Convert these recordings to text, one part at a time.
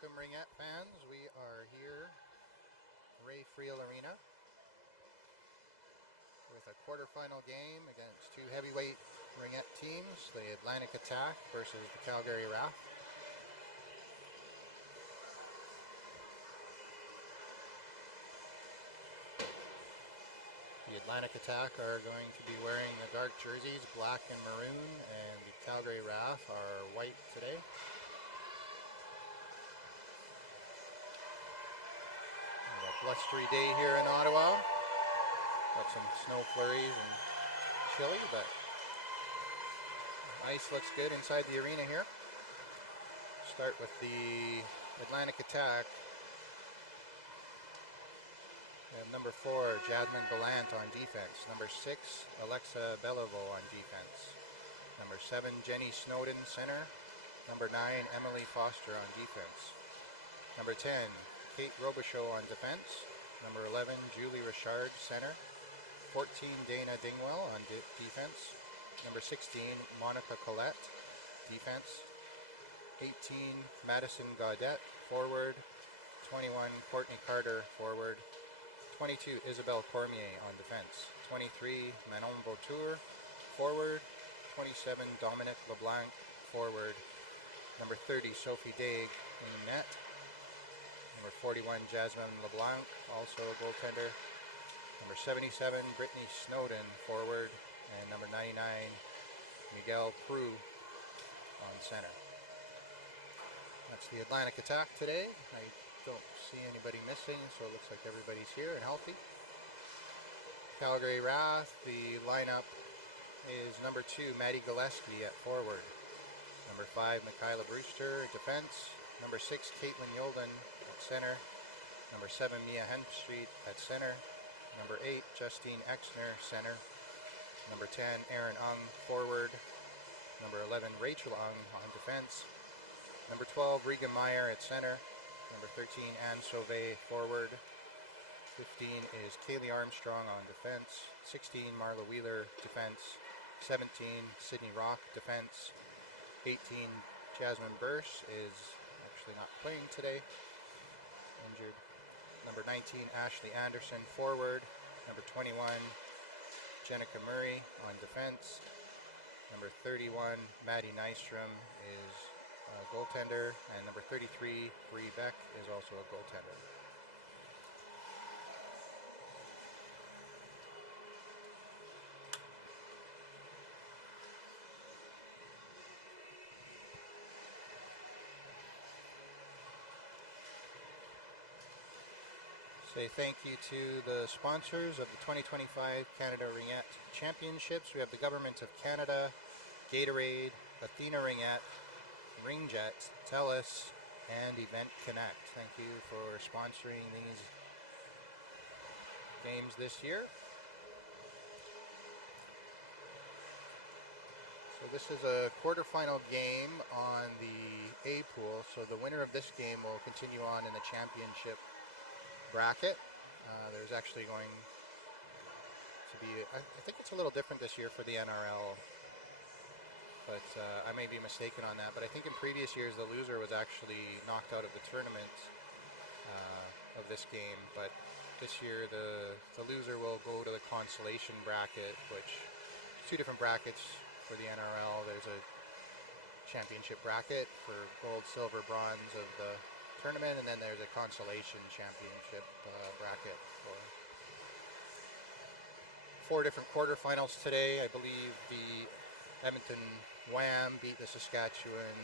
Welcome, Ringette fans. We are here, Ray Friel Arena, with a quarterfinal game against two heavyweight Ringette teams, the Atlantic Attack versus the Calgary RATH. The Atlantic Attack are going to be wearing the dark jerseys, black and maroon, and the Calgary RATH are white today. A blustery day here in Ottawa. Got some snow flurries and chilly, but ice looks good inside the arena here. Start with the Atlantic Attack. And number 4, Jasmine Gallant on defense. Number 6, Alexa Beliveau on defense. Number 7, Jenny Snowden, center. Number 9, Emily Foster on defense. Number 10, Kate Robichaud on defense. Number 11, Julie Richard, center. 14, Dana Dingwell on defense. Number 16, Monica Collette, defense. 18, Madison Gaudette, forward. 21, Courtney Carter, forward. 22, Isabelle Cormier on defense. 23, Manon Vautour, forward. 27, Dominique LeBlanc, forward. Number 30, Sophie Daig in net. Number 41, Jasmine LeBlanc, also a goaltender. Number 77, Brittany Snowden, forward. And number 99, Miguel Prue on center. That's the Atlantic Attack today. I don't see anybody missing, so it looks like everybody's here and healthy. Calgary RATH, the lineup is number 2, Maddie Gillespie at forward. Number 5, Michaela Brewster, defense. Number 6, Caitlin Yolden at center. Number 7, Mia Hempstreet at center. Number 8, Justine Exner, center. Number 10, Erin Ung, forward. Number 11, Rachel Ung on defense. Number 12, Regan Meyer at center. Number 13, Anne Sauvé, forward. 15 is Kaylee Armstrong on defense. 16, Marla Wheeler, defense. 17, Sydney Rock, defense. 18, Jasmine Burse is actually not playing today, injured. Number 19, Ashley Anderson, forward. Number 21, Jenica Murray on defense. Number 31, Maddie Nystrom is a goaltender. And number 33, Bree Beck, is also a goaltender. Say thank you to the sponsors of the 2025 Canada Ringette Championships. We have the Government of Canada, Gatorade, Athena Ringette, Ringjet, TELUS, and Event Connect. Thank you for sponsoring these games this year. So this is a quarterfinal game on the A pool. So the winner of this game will continue on in the championship bracket. There's actually going to be, I think it's a little different this year for the NRL, but I may be mistaken on that. But I think in previous years the loser was actually knocked out of the tournament of this game. But this year the loser will go to the consolation bracket, which two different brackets for the NRL. There's a championship bracket for gold, silver, bronze of the tournament, and then there's a consolation championship bracket for 4 different quarterfinals today. I believe the Edmonton Wham beat the Saskatchewan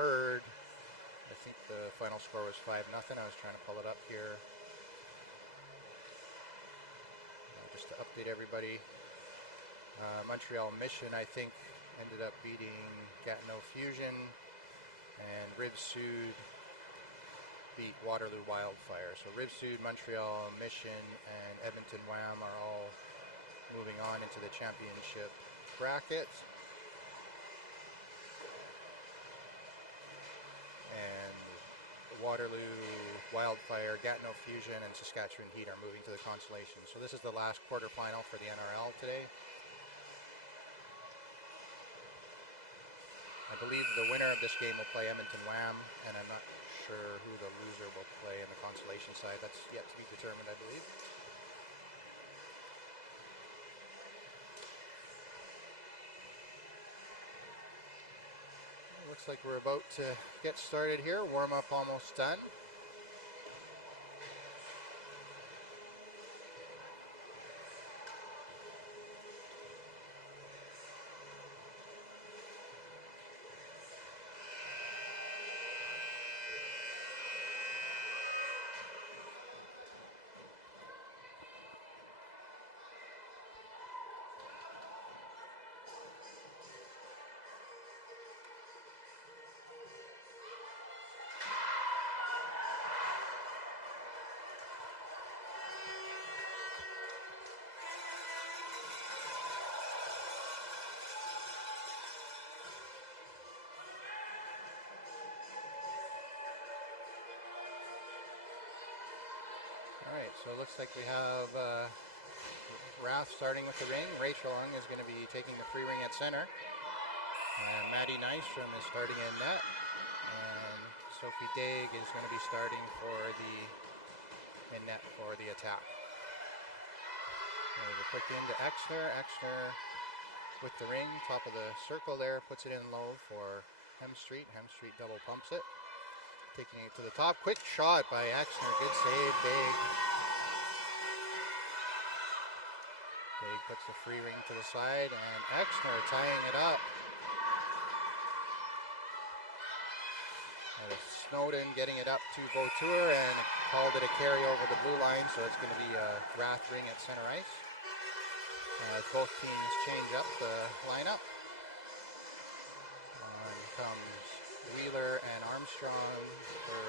Herd. I think the final score was 5-0. I was trying to pull it up here just to update everybody. Montreal Mission, I think, ended up beating Gatineau Fusion, and Rive-Sud beat Waterloo Wildfire. So Rive-Sud, Montreal Mission, and Edmonton Wham are all moving on into the championship bracket. And Waterloo Wildfire, Gatineau Fusion, and Saskatchewan Heat are moving to the consolation. So this is the last quarterfinal for the NRL today. I believe the winner of this game will play Edmonton Wham, and I'm not sure who the loser will play in the consolation side. That's yet to be determined, I believe. Looks like we're about to get started here. Warm-up almost done. Alright, so it looks like we have RATH starting with the ring. Rachel Ung is going to be taking the free ring at center. And Maddie Nystrom is starting in net. And Sophie Daig is going to be starting for in net for the attack. There's a quick into Exner. Exner with the ring, top of the circle there, puts it in low for Hemstreet. Hemstreet double pumps it. Taking it to the top. Quick shot by Exner. Good save. Daig. Daig puts the free ring to the side, and Exner tying it up. That is Snowden getting it up to Vautour and called it a carry over the blue line, so it's going to be a RATH ring at center ice. As both teams change up the lineup. On comes Wheeler and Armstrong for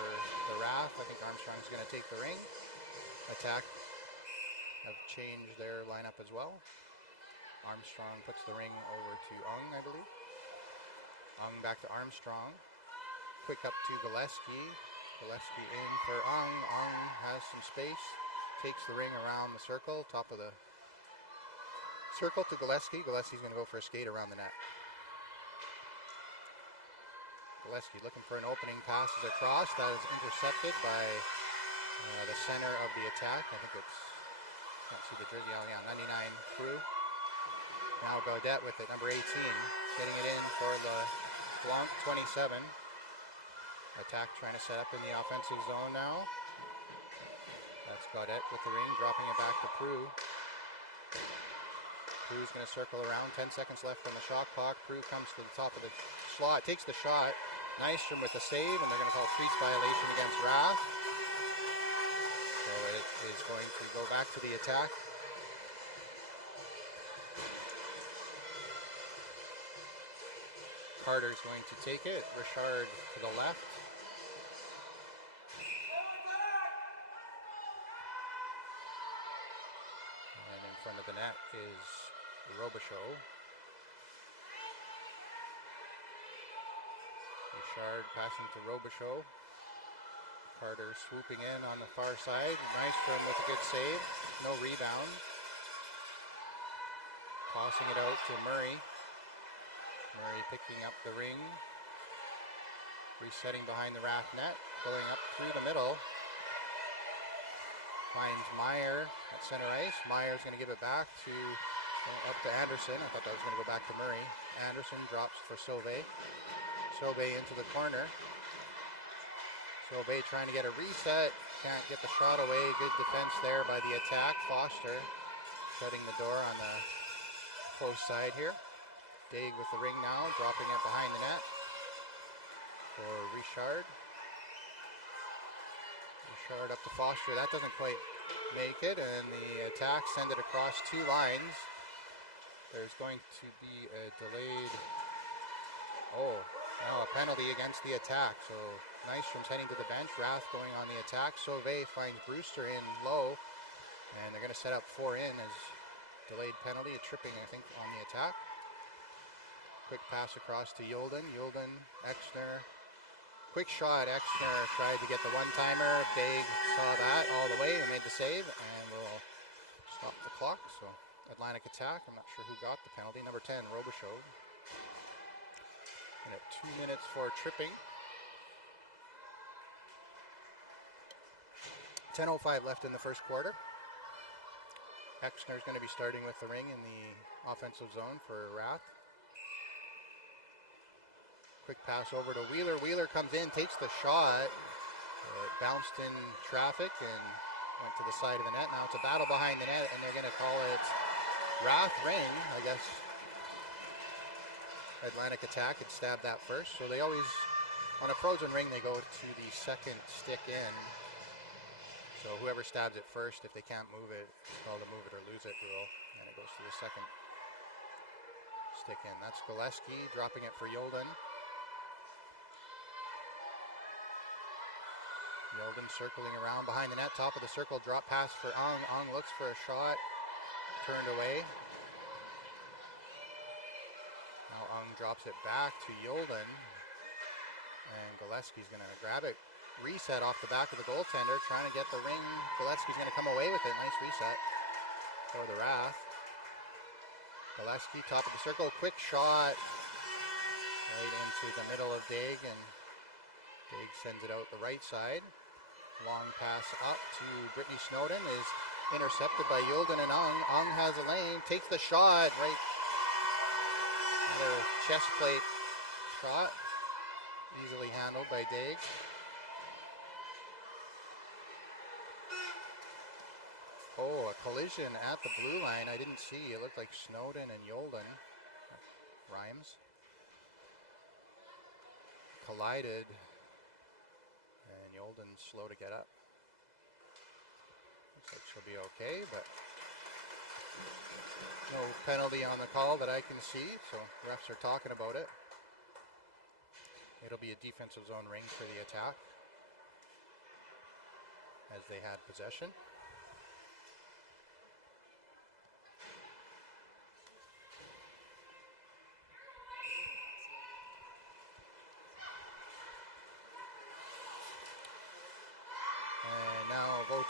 the RATH. I think Armstrong's going to take the ring. Attack have changed their lineup as well. Armstrong puts the ring over to Ung, I believe. Ung back to Armstrong. Quick up to Gillespie. Gillespie in for Ung. Ung has some space. Takes the ring around the circle. Top of the circle to Gillespie. Gillespie's going to go for a skate around the net. Gillespie looking for an opening, passes across. That is intercepted by the center of the attack. I think it's, can't see the jersey, oh yeah, 99 Crew. Now Gaudette with it, number 18, getting it in for the Blanc 27. Attack trying to set up in the offensive zone now. That's Gaudette with the ring, dropping it back to Prue. Prue's going to circle around, 10 seconds left on the shot clock. Prue comes to the top of the slot, takes the shot. Nystrom with the save, and they're going to call crease violation against RATH. So it is going to go back to the attack. Carter's going to take it. Richard to the left. And in front of the net is Robichaud. Richard passing to Robichaud. Carter swooping in on the far side. Nystrom with a good save. No rebound. Tossing it out to Murray. Murray picking up the ring. Resetting behind the RATH net. Going up through the middle. Finds Meyer at center ice. Meyer's going to give it back to up to Anderson. I thought that was going to go back to Murray. Anderson drops for Sauvé. Sauvé into the corner. Sauvé trying to get a reset. Can't get the shot away. Good defense there by the attack. Foster shutting the door on the close side here. Daig with the ring now. Dropping it behind the net for Richard. Richard up to Foster. That doesn't quite make it. And the attack send it across two lines. There's going to be a delayed... Oh, no, a penalty against the attack. So Nystrom's heading to the bench. RATH going on the attack. Sauvé finds Brewster in low. And they're going to set up 4 in as delayed penalty. A tripping, I think, on the attack. Quick pass across to Yolden. Yolden, Exner. Quick shot. Exner tried to get the one-timer. Daig saw that all the way and made the save. And we'll stop the clock. So Atlantic attack. I'm not sure who got the penalty. Number 10, Robichaud. And at 2 minutes for tripping. 10:05 left in the first quarter. Exner's going to be starting with the Ring in the offensive zone for RATH. Quick pass over to Wheeler. Wheeler comes in, takes the shot. It bounced in traffic and went to the side of the net. Now it's a battle behind the net, and they're going to call it RATH Ring. I guess Atlantic Attack had stabbed that first. So they always, on a frozen ring, they go to the second stick in. So whoever stabs it first, if they can't move it, it's called a move it or lose it rule, and it goes to the second stick in. That's Gillespie dropping it for Yolden. Yolden circling around behind the net, top of the circle, drop pass for Ung. Ung looks for a shot, turned away. Now Ung drops it back to Yolden, and Gillespie's going to grab it. Reset off the back of the goaltender, trying to get the ring. Gillespie's going to come away with it. Nice reset for the RATH. Gillespie, top of the circle, quick shot right into the middle of Daig, and Daig sends it out the right side. Long pass up to Brittany Snowden is intercepted by Yolden and Ung. Ung has a lane, takes the shot right. Another chest plate shot, easily handled by Daig. Oh, a collision at the blue line. I didn't see. It looked like Snowden and Yolden. Rhymes. Collided. And Yolden's slow to get up. Looks like she'll be okay, but no penalty on the call that I can see, so refs are talking about it. It'll be a defensive zone ring for the Attack as they had possession.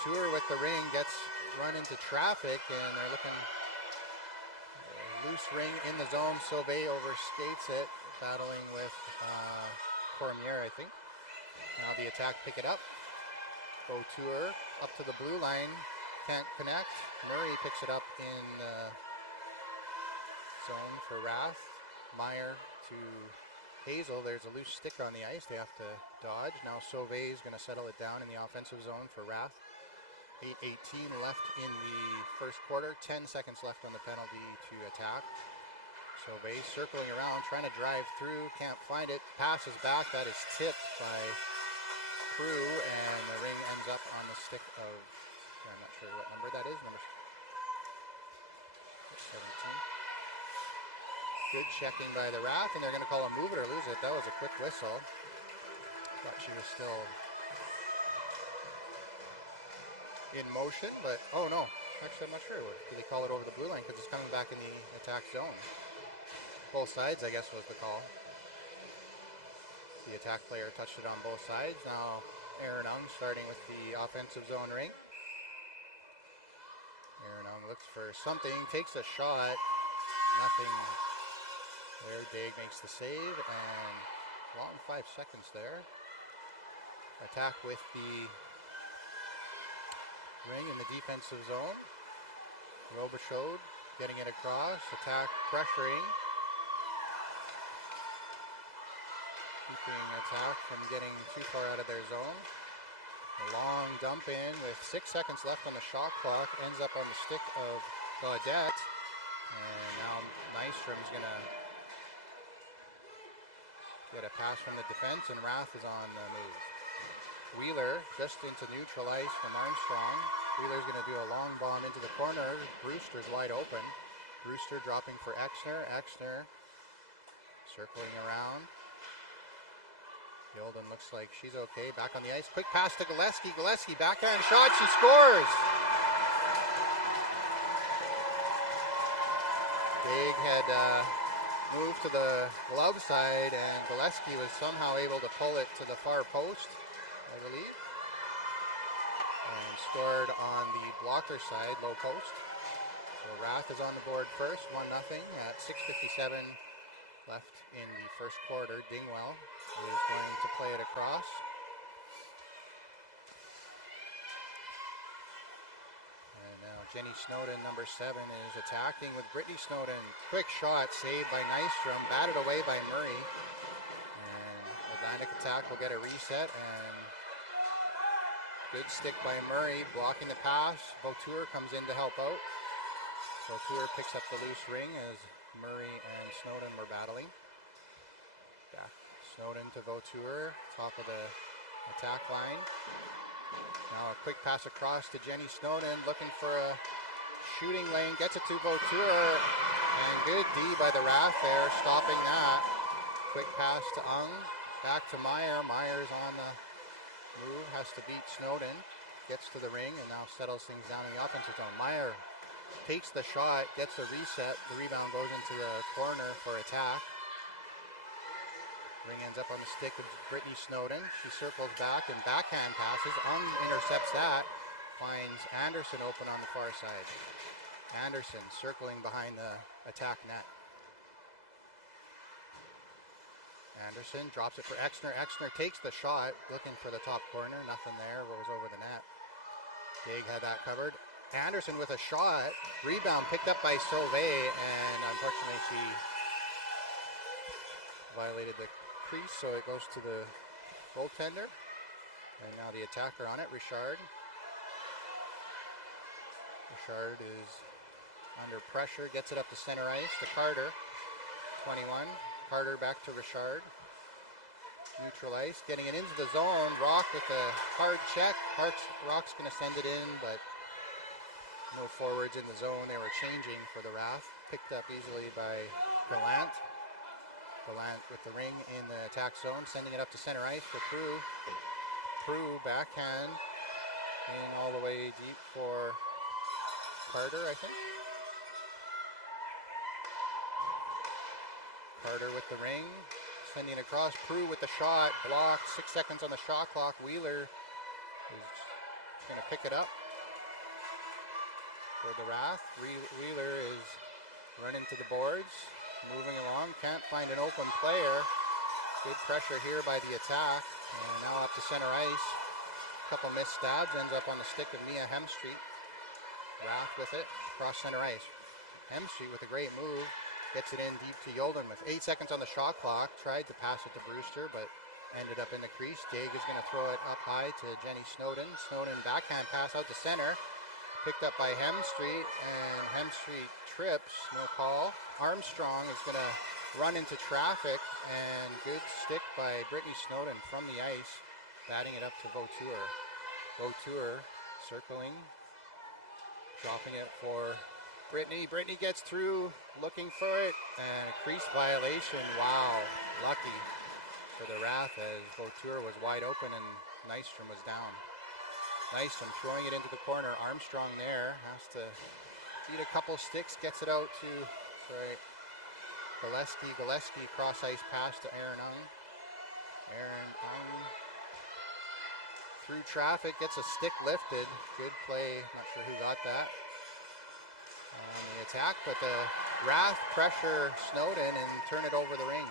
Tour with the ring gets run into traffic, and they're looking loose ring in the zone. Sauvé overskates it, battling with Cormier, I think. Now the Attack pick it up. Tour up to the blue line, can't connect. Murray picks it up in the zone for RATH. Meyer to Hazel. There's a loose stick on the ice. They have to dodge. Now Sauvé is going to settle it down in the offensive zone for RATH. 8:18 left in the first quarter. 10 seconds left on the penalty to Attack. Sauvé circling around, trying to drive through. Can't find it. Passes back. That is tipped by Prue, and the ring ends up on the stick of, I'm not sure what number that is. Number 17. Good checking by the RATH, and they're going to call a move it or lose it. That was a quick whistle. Thought she was still in motion, but oh no, actually I'm not sure. Did they call it over the blue line because it's coming back in the Attack zone? Both sides, I guess, was the call. The Attack player touched it on both sides. Now Aaron Ung starting with the offensive zone ring. Aaron Ung looks for something, takes a shot, nothing there. Daig makes the save, and long 5 seconds there. Attack with the ring in the defensive zone. Robichaud getting it across. Attack pressuring. Keeping Attack from getting too far out of their zone. A long dump in with 6 seconds left on the shot clock. Ends up on the stick of Gaudette. And now Nystrom's going to get a pass from the defense, and RATH is on the move. Wheeler just into neutral ice from Armstrong. Wheeler's going to do a long bomb into the corner. Brewster's wide open. Brewster dropping for Exner. Exner circling around. Yolden looks like she's okay. Back on the ice. Quick pass to Gillespie. Gillespie backhand shot. She scores! Daig had moved to the glove side, and Gillespie was somehow able to pull it to the far post, I believe, and scored on the blocker side, low post. So RATH is on the board first, 1-0 at 6:57 left in the first quarter. Dingwell is going to play it across. Jenny Snowden, number 7, is attacking with Brittany Snowden. Quick shot, saved by Nystrom, batted away by Murray. And Atlantic Attack will get a reset, and good stick by Murray, blocking the pass. Vautour comes in to help out. Vautour picks up the loose ring as Murray and Snowden were battling. Back Snowden to Vautour, top of the attack line. Now a quick pass across to Jenny Snowden, looking for a shooting lane, gets it to Vautour, and good D by the RATH there, stopping that. Quick pass to Ung, back to Meyer. Meyer's on the move, has to beat Snowden, gets to the ring, and now settles things down in the offensive zone. Meyer takes the shot, gets the reset, the rebound goes into the corner for attack. Ring ends up on the stick of Brittany Snowden. She circles back and backhand passes. Ung intercepts that. Finds Anderson open on the far side. Anderson circling behind the attack net. Anderson drops it for Exner. Exner takes the shot, looking for the top corner. Nothing there, goes over the net. Dig had that covered. Anderson with a shot. Rebound picked up by Sauvé, and unfortunately she violated the crease, so it goes to the goaltender. And now the attacker on it, Richard. Richard is under pressure, gets it up to center ice to Carter. 21. Carter back to Richard. Neutral ice, getting it into the zone. Rock with a hard check. Rock's going to send it in, but no forwards in the zone. They were changing for the RATH. Picked up easily by Gallant. Gallant with the ring in the attack zone, sending it up to center ice for Prue. Prue backhand in all the way deep for Carter, I think. Carter with the ring, sending it across. Prue with the shot, blocked. 6 seconds on the shot clock. Wheeler is going to pick it up for the RATH. Wheeler is running to the boards. Moving along, can't find an open player. Good pressure here by the attack. And now up to center ice. Couple missed stabs, ends up on the stick of Mia Hemstreet. RATH with it, across center ice. Hemstreet with a great move. Gets it in deep to Yolden with 8 seconds on the shot clock. Tried to pass it to Brewster, but ended up in the crease. Dig is going to throw it up high to Jenny Snowden. Snowden backhand pass out to center. Picked up by Hemstreet, and Hemstreet trips, no call. Armstrong is going to run into traffic, and good stick by Brittany Snowden from the ice, batting it up to Vautour. Vautour circling, dropping it for Brittany. Brittany gets through, looking for it, and a crease violation. Wow, lucky for the RATH as Vautour was wide open and Nystrom was down. Nystrom throwing it into the corner. Armstrong there, has to beat a couple sticks, gets it out to, Gillespie. Gillespie cross ice pass to Aaron Ung. Aaron Ung through traffic, gets a stick lifted. Good play, not sure who got that on the attack, but the RATH pressure Snowden and turn it over the ring.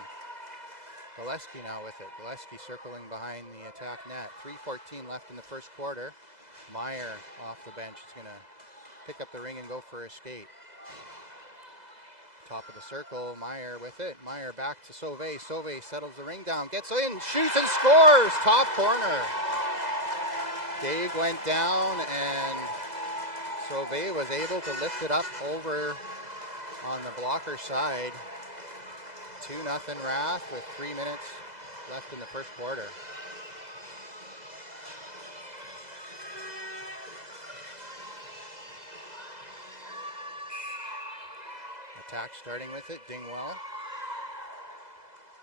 Gillespie now with it. Gillespie circling behind the attack net. 3:14 left in the first quarter. Meyer off the bench is going to pick up the ring and go for a skate. Top of the circle, Meyer with it. Meyer back to Sauvé. Sauvé settles the ring down, gets in, shoots and scores! Top corner. Dave went down and Sauvé was able to lift it up over on the blocker side. 2-0 RATH with 3 minutes left in the first quarter. Attack starting with it, Dingwell.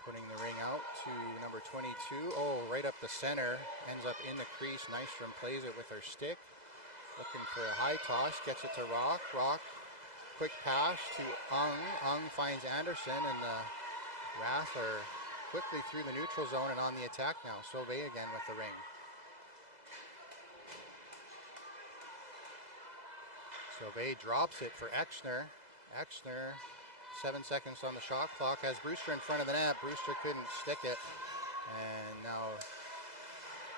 Putting the ring out to number 22. Oh, right up the center. Ends up in the crease. Nystrom plays it with her stick. Looking for a high toss. Gets it to Rock. Rock, quick pass to Ung. Ung finds Anderson, and the RATH are quickly through the neutral zone and on the attack now. Sauvé again with the ring. Sauvé drops it for Exner. Exner, 7 seconds on the shot clock, has Brewster in front of the net. Brewster couldn't stick it. And now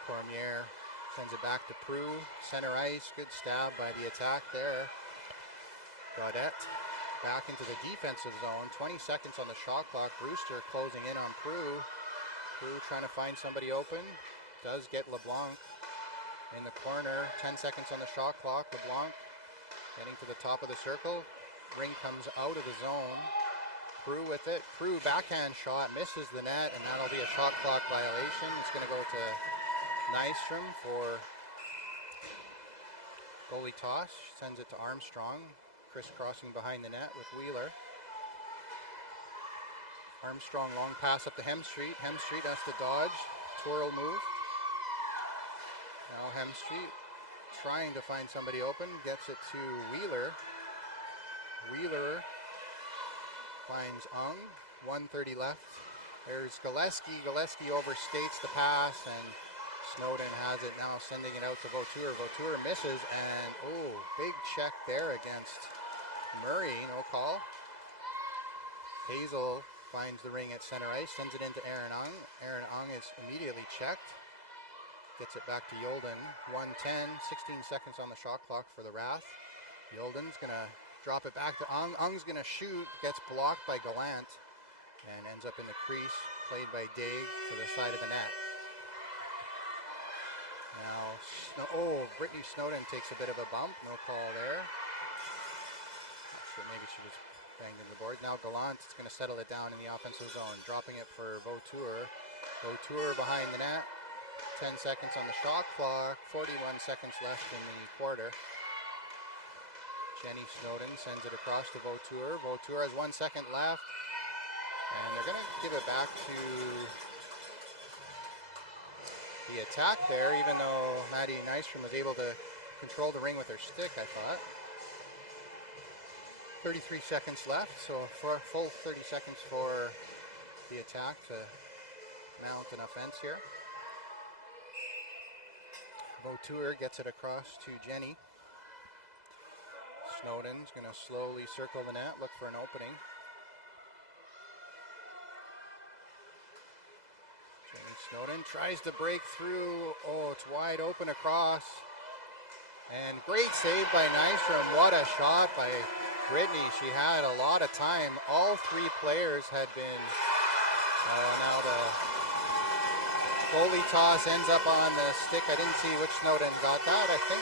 Cormier sends it back to Prue. Center ice, good stab by the attack there. Gaudette back into the defensive zone. 20 seconds on the shot clock. Brewster closing in on Prue. Prue trying to find somebody open. Does get LeBlanc in the corner. 10 seconds on the shot clock. LeBlanc getting to the top of the circle. Rink comes out of the zone. Prue with it. Prue backhand shot, misses the net, and that'll be a shot clock violation. It's going to go to Nystrom for goalie toss. Sends it to Armstrong. Crisscrossing behind the net with Wheeler. Armstrong long pass up to Hemstreet. Hemstreet has to dodge. Twirl move. Now Hemstreet trying to find somebody open. Gets it to Wheeler. Wheeler finds Ung. 1:30 left. There's Gillespie. Gillespie overstates the pass, and Snowden has it now, sending it out to Vautour. Vautour misses, and big check there against Murray. No call. Hazel finds the ring at center ice, sends it into Aaron Ung. Aaron Ung is immediately checked. Gets it back to Yolden. 1:10, 16 seconds on the shot clock for the Wrath. Yolden's going to drop it back to Ung. Ung's going to shoot, gets blocked by Gallant, and ends up in the crease, played by Dave to the side of the net. Now, Brittany Snowden takes a bit of a bump. No call there. Maybe she was banged in the board. Now Gallant is going to settle it down in the offensive zone, dropping it for Vautour. Vautour behind the net. 10 seconds on the shot clock. 41 seconds left in the quarter. Jenny Snowden sends it across to Vautour. Vautour has 1 second left. And they're going to give it back to the attack there, even though Maddie Nystrom was able to control the ring with her stick, I thought. 33 seconds left, so for a full 30 seconds for the attack to mount an offense here. Vautour gets it across to Jenny. Snowden's going to slowly circle the net, look for an opening. Jenny Snowden tries to break through. It's wide open across. And great save by Nystrom. What a shot by Brittany. She had a lot of time. All three players had been. Now the goalie toss ends up on the stick. I didn't see which Snowden got that. I think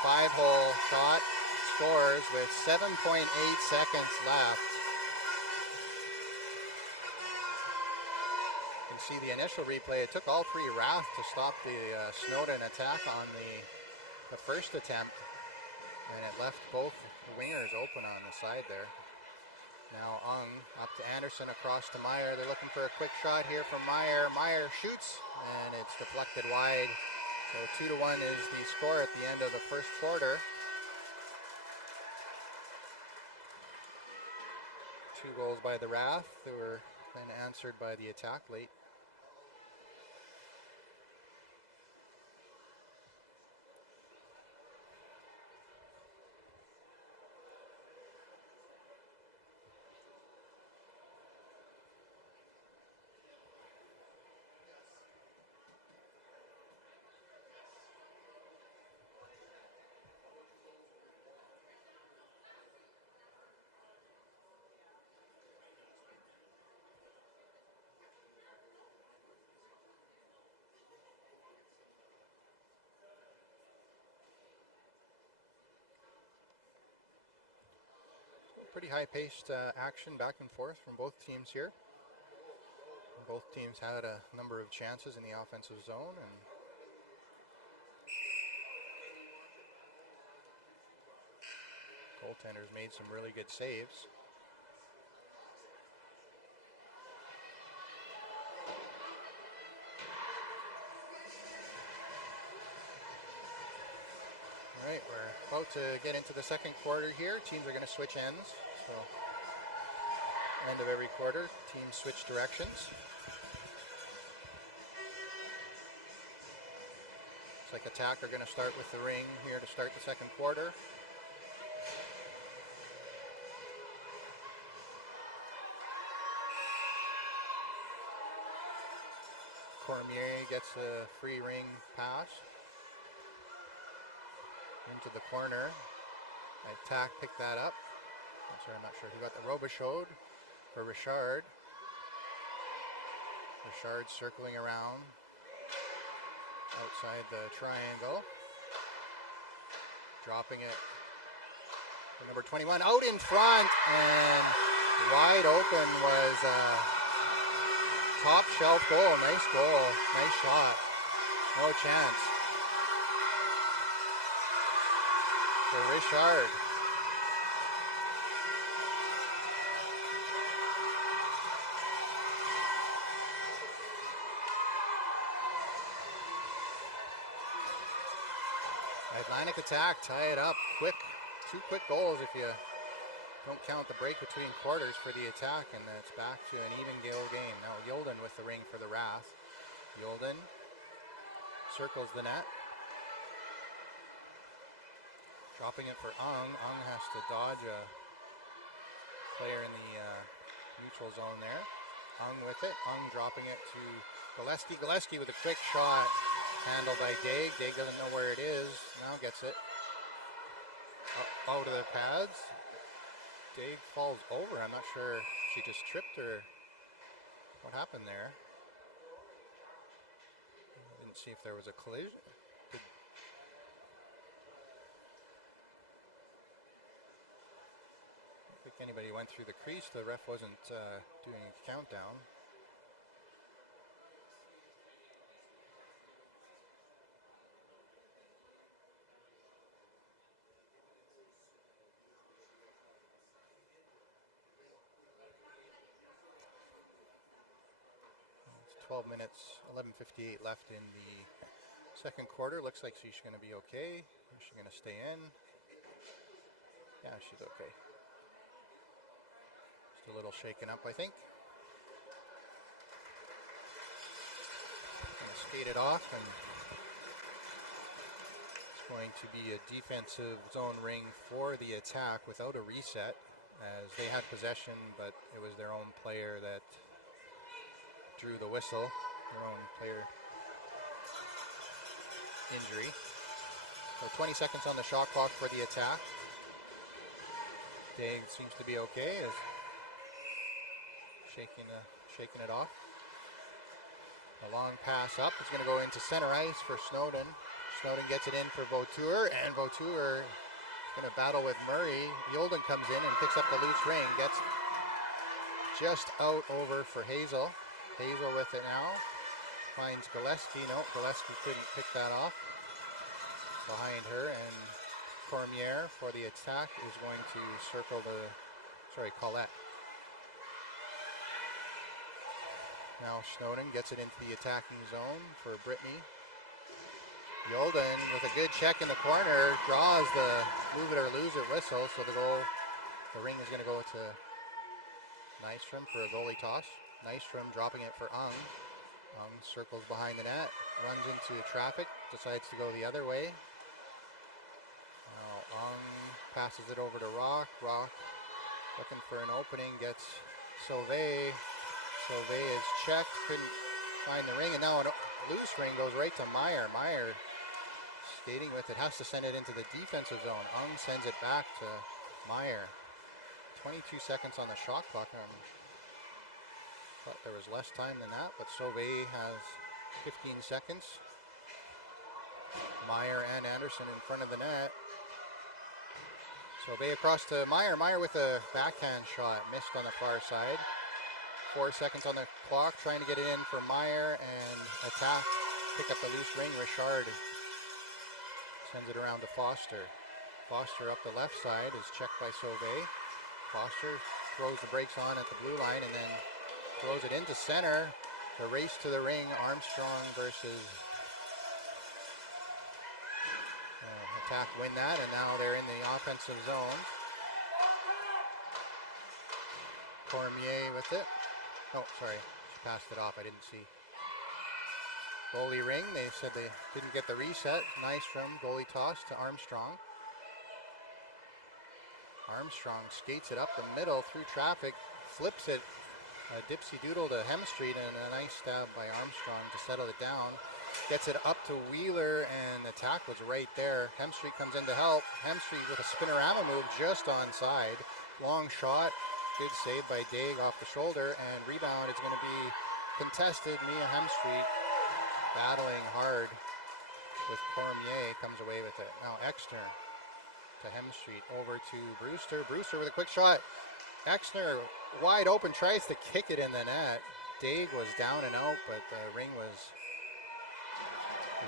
5-hole shot, scores with 7.8 seconds left. You can see the initial replay. It took all three RATH to stop the Snowden attack on the first attempt. And it left both wingers open on the side there. Now Ung up to Anderson, across to Meyer. They're looking for a quick shot here from Meyer. Meyer shoots, and it's deflected wide. So 2-1 is the score at the end of the first quarter. 2 goals by the Wrath. They were then answered by the attack late. Pretty high-paced action back and forth from both teams here. Both teams had a number of chances in the offensive zone, and goaltenders made some really good saves. All right, we're about to get into the second quarter here. Teams are going to switch ends. So, end of every quarter, teams switch directions. Looks like attack are going to start with the ring here to start the second quarter. Cormier gets a free ring pass into the corner. Attack picked that up. I'm not sure who got the Robichaud for Richard. Richard circling around outside the triangle. Dropping it for number 21 out in front, and wide open was a top shelf goal. Nice goal, nice shot. No chance for Richard. Atlantic attack, tie it up quick. 2 quick goals if you don't count the break between quarters for the attack, and then it's back to an even goal game. Now Yolden with the ring for the RATH. Yolden circles the net. Dropping it for Ung. Ung has to dodge a player in the neutral zone there. Ung with it. Ung dropping it to Gillespie. Gillespie with a quick shot. Handled by Daig. Daig doesn't know where it is. Now gets it. Out of the pads. Daig falls over. I'm not sure if she just tripped or what happened there. Didn't see if there was a collision. I don't think anybody went through the crease. The ref wasn't doing a countdown. It's 12 minutes, 11:58 left in the second quarter. Looks like she's going to be okay. Is she going to stay in? Yeah, she's okay. Just a little shaken up, I think. Going to skate it off, and it's going to be a defensive zone ring for the attack without a reset, as they had possession, but it was their own player that drew the whistle, their own player injury. So 20 seconds on the shot clock for the attack. Daig seems to be okay, is shaking it off. A long pass up. It's going to go into center ice for Snowden. Snowden gets it in for Vautour, and Vautour is going to battle with Murray. Yolden comes in and picks up the loose ring. Gets just out over for Hazel. Hazel with it now. Finds Gillespie. No, Gillespie couldn't pick that off. Behind her, and Cormier for the attack is going to circle Collette. Now Snowden gets it into the attacking zone for Brittany. Yolden with a good check in the corner, draws the move it or lose it whistle, so the ring is going to go to Nystrom for a goalie toss. Nystrom dropping it for Ung. Ung circles behind the net, runs into traffic, decides to go the other way. Now Ung passes it over to Rock. Rock looking for an opening, gets Sauvé. Sauvé is checked, couldn't find the ring, and now a loose ring goes right to Meyer. Meyer skating with it, has to send it into the defensive zone. Ung sends it back to Meyer. 22 seconds on the shot clock. Thought there was less time than that, but Sauvé has 15 seconds. Meyer and Anderson in front of the net. Sauvé across to Meyer. Meyer with a backhand shot, missed on the far side. 4 seconds on the clock, trying to get it in for Meyer, and attack, pick up the loose ring. Richard sends it around to Foster. Foster up the left side is checked by Sauvé. Foster throws the brakes on at the blue line, and then throws it into center. The race to the ring, Armstrong versus attack win that, and now they're in the offensive zone. Cormier with it. Oh, sorry, she passed it off, I didn't see. Goalie ring, they said they didn't get the reset. Nystrom, goalie toss to Armstrong. Armstrong skates it up the middle through traffic, flips it, a dipsy doodle to Hemstreet, and a nice stab by Armstrong to settle it down. Gets it up to Wheeler, and the attack was right there. Hemstreet comes in to help. Hemstreet with a spinorama move just onside. Long shot. Good save by Daig off the shoulder, and rebound is going to be contested. Mia Hemstreet battling hard with Cormier, comes away with it. Now Exner to Hemstreet, over to Brewster. Brewster with a quick shot. Exner wide open, tries to kick it in the net. Daig was down and out, but the ring was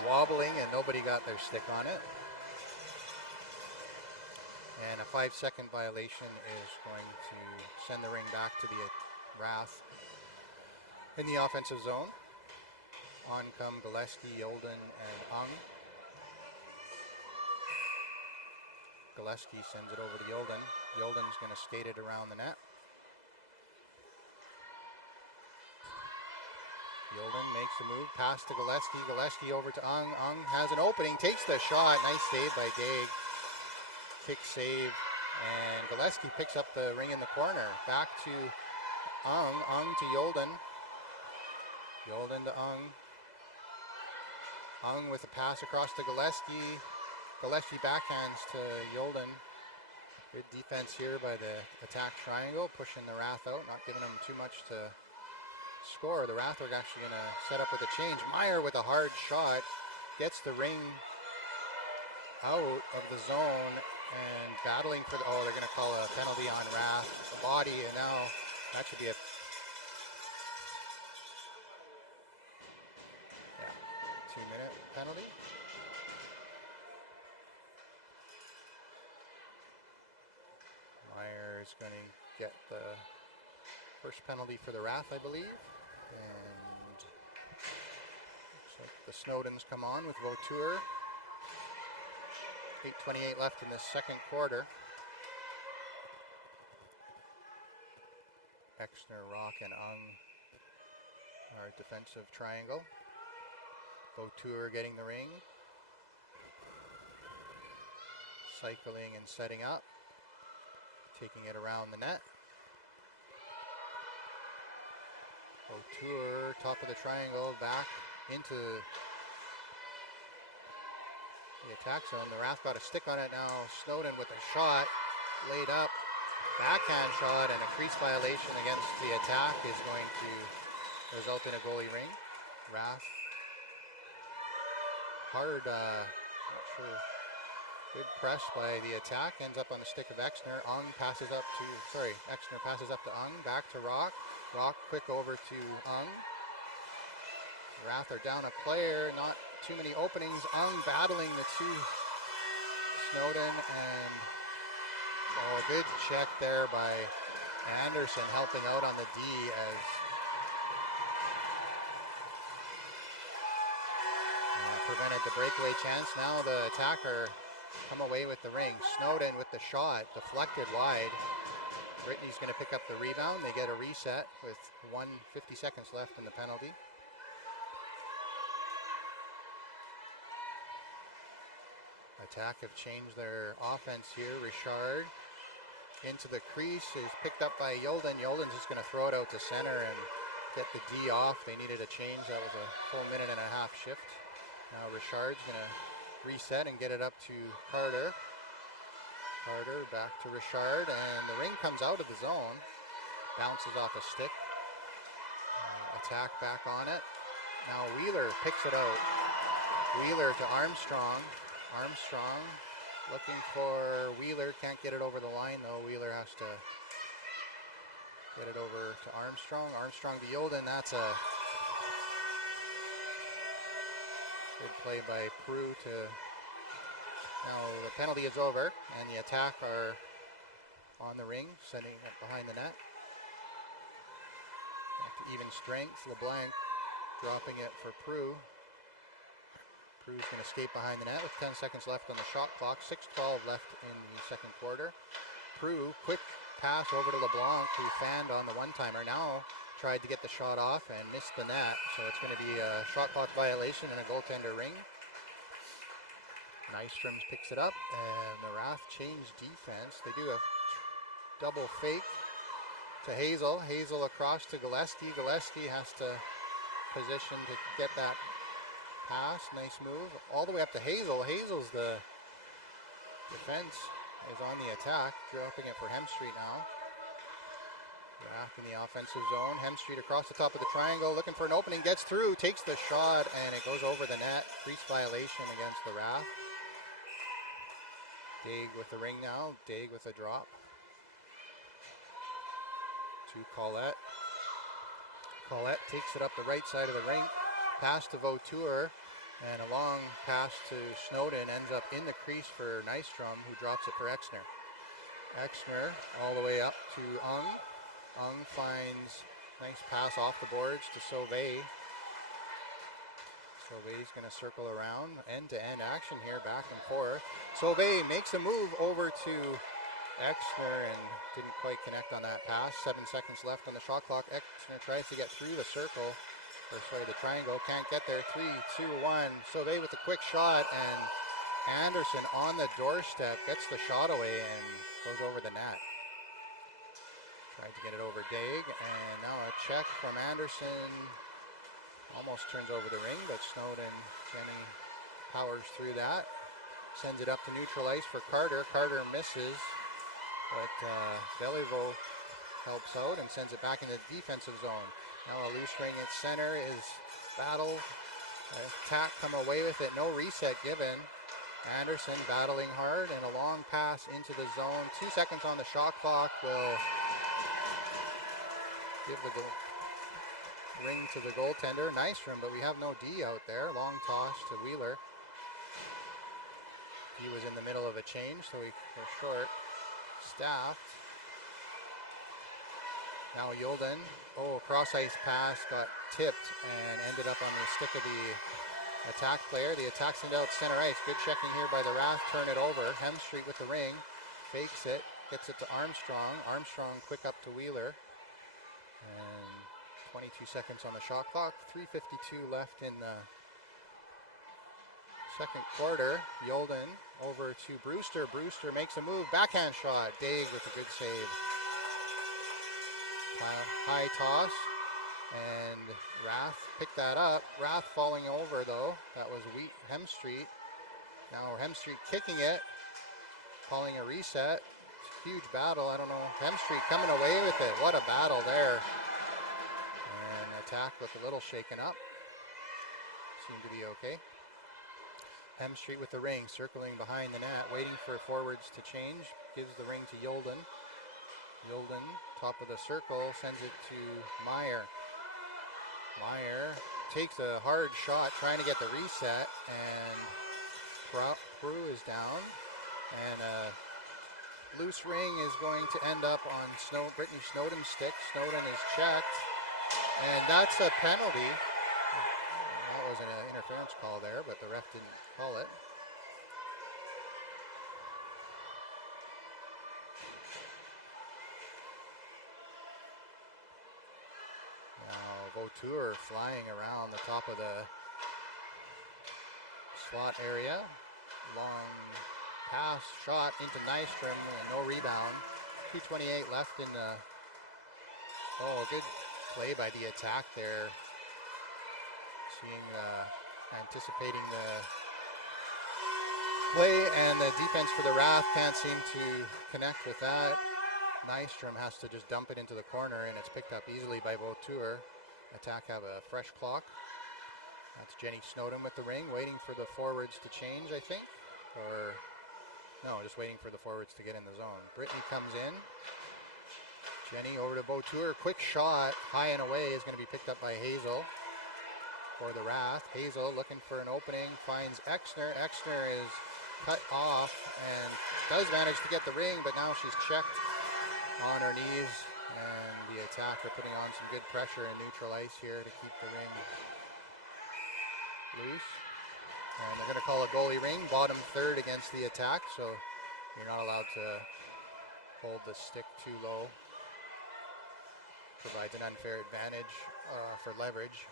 wobbling and nobody got their stick on it. And a 5-second violation is going to send the ring back to the RATH in the offensive zone. On come Gillespie, Yolden, and Ung. Gillespie sends it over to Yolden. Yolden's going to skate it around the net. Yolden makes the move, pass to Gillespie. Gillespie over to Ung. Ung has an opening, takes the shot. Nice save by Daig. Kick save, and Gillespie picks up the ring in the corner. Back to Ung. Ung to Yolden. Yolden to Ung. Ung with a pass across to Gillespie. Gillespie backhands to Yolden. Good defense here by the attack triangle, pushing the RATH out, not giving them too much to score. The RATH are actually going to set up with a change. Meyer with a hard shot, gets the ring out of the zone and battling for the, they're going to call a penalty on RATH. The body, and now that should be a 2-minute penalty. Meyer is going to get the first penalty for the RATH, I believe. And looks like the Snowdens come on with Vautour. 8:28 left in the second quarter. Exner, Rock, and Ung are defensive triangle. Vautour getting the ring. Cycling and setting up. Taking it around the net. Vautour, top of the triangle, back into the attack zone. The RATH got a stick on it now. Snowden with a shot, laid up, backhand shot, and a crease violation against the attack is going to result in a goalie ring. RATH, hard, not sure, good press by the attack, ends up on the stick of Exner. Exner passes up to Ung, back to Rock. Rock quick over to Ung. RATH are down a player, not too many openings. Ung battling the two, Snowden, and a good check there by Anderson, helping out on the D as prevented the breakaway chance. Now the attacker come away with the ring. Snowden with the shot, deflected wide. Brittany's going to pick up the rebound. They get a reset with 1:50 seconds left in the penalty. Attack have changed their offense here. Richard into the crease is picked up by Yolden. Yolden's just going to throw it out to center and get the D off. They needed a change. That was a full minute and a half shift. Now Richard's going to reset and get it up to Carter. Carter back to Richard, and the ring comes out of the zone. Bounces off a stick. Attack back on it. Now Wheeler picks it out. Wheeler to Armstrong. Armstrong looking for Wheeler. Can't get it over the line though. Wheeler has to get it over to Armstrong. Armstrong to Yolden. That's a good play by Prue to... Now the penalty is over, and the attack are on the ring, sending it behind the net. Back to even strength. LeBlanc dropping it for Prue. Prue's going to skate behind the net with 10 seconds left on the shot clock. 6:12 left in the second quarter. Prue, quick pass over to LeBlanc, who fanned on the one-timer. Now tried to get the shot off and missed the net, so it's going to be a shot clock violation and a goaltender ring. Nystrom picks it up, and the RATH change defense. They do a double fake to Hazel. Hazel across to Gillespie. Gillespie has to position to get that pass, nice move. All the way up to Hazel. Hazel's the defense is on the attack. Dropping it for Hemstreet now. Rath in the offensive zone. Hemstreet across the top of the triangle, looking for an opening, gets through, takes the shot, and it goes over the net. Crease violation against the Rath. Daig with the ring now. Daig with a drop. To Collette. Collette takes it up the right side of the rink. Pass to Vautour. And a long pass to Snowden ends up in the crease for Nystrom, who drops it for Exner. Exner all the way up to Ung. Ung finds nice pass off the boards to Sauvé. Sauvé's going to circle around. End-to-end action here, back and forth. Sauvé makes a move over to Exner and didn't quite connect on that pass. 7 seconds left on the shot clock. Exner tries to get through the circle. Or sorry, the triangle. Can't get there. 3, 2, 1. Sauvé with a quick shot, and Anderson on the doorstep gets the shot away and goes over the net. Tried to get it over Daig, and now a check from Anderson. Almost turns over the ring, but Snowden, Jenny powers through that. Sends it up to neutral ice for Carter. Carter misses, but Beliveau helps out and sends it back into the defensive zone. Now a loose ring at center is battled. Attack come away with it, no reset given. Anderson battling hard, and a long pass into the zone. 2 seconds on the shot clock will give the ring to the goaltender. Nystrom, but we have no D out there. Long toss to Wheeler. He was in the middle of a change, so we're short. Staffed. Now Yolden. Oh, cross ice pass got tipped and ended up on the stick of the attack player. The attack sent out center ice. Good checking here by the Rath. Turn it over. Hemstreet with the ring. Fakes it. Gets it to Armstrong. Armstrong quick up to Wheeler. And 22 seconds on the shot clock. 3:52 left in the second quarter. Yolden over to Brewster. Brewster makes a move. Backhand shot. Daig with a good save. High toss. And Rath picked that up. Rath falling over though. That was Hemstreet. Now Hemstreet kicking it. Calling a reset. Huge battle. I don't know. Hemstreet coming away with it. What a battle there. And attack looked a little shaken up. Seemed to be okay. Hemstreet with the ring, circling behind the net, waiting for forwards to change. Gives the ring to Yolden. Yolden, top of the circle, sends it to Meyer. Meyer takes a hard shot, trying to get the reset, and Prue is down. And loose ring is going to end up on Brittany Snowden's stick. Snowden is checked, and that's a penalty. That was an interference call there, but the ref didn't call it. Now Vautour flying around the top of the slot area. Long pass, shot into Nystrom, and no rebound. 2:28 left in the... Oh, good play by the attack there. Anticipating the play, and the defense for the Rath can't seem to connect with that. Nystrom has to just dump it into the corner, and it's picked up easily by Vautour. Attack have a fresh clock. That's Jenny Snowden with the ring, waiting for the forwards to change, I think. Or, no, just waiting for the forwards to get in the zone. Brittany comes in. Jenny over to Vautour. Quick shot, high and away, is going to be picked up by Hazel for the Rath. Hazel looking for an opening, finds Exner. Exner is cut off and does manage to get the ring, but now she's checked on her knees, and the attack are putting on some good pressure in neutral ice here to keep the ring loose. And they're going to call a goalie ring, bottom third against the attack, so you're not allowed to hold the stick too low. Provides an unfair advantage for leverage.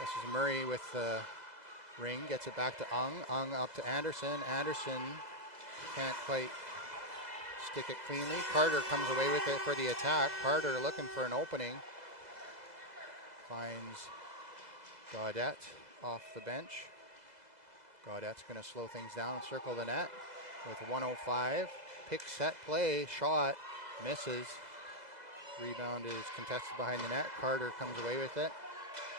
This is Murray with the ring, gets it back to Ung. Ung up to Anderson. Anderson can't quite stick it cleanly. Carter comes away with it for the attack. Carter looking for an opening. Finds Gaudette off the bench. Gaudette's going to slow things down, circle the net with 1:05. Pick, set, play, shot, misses. Rebound is contested behind the net. Carter comes away with it.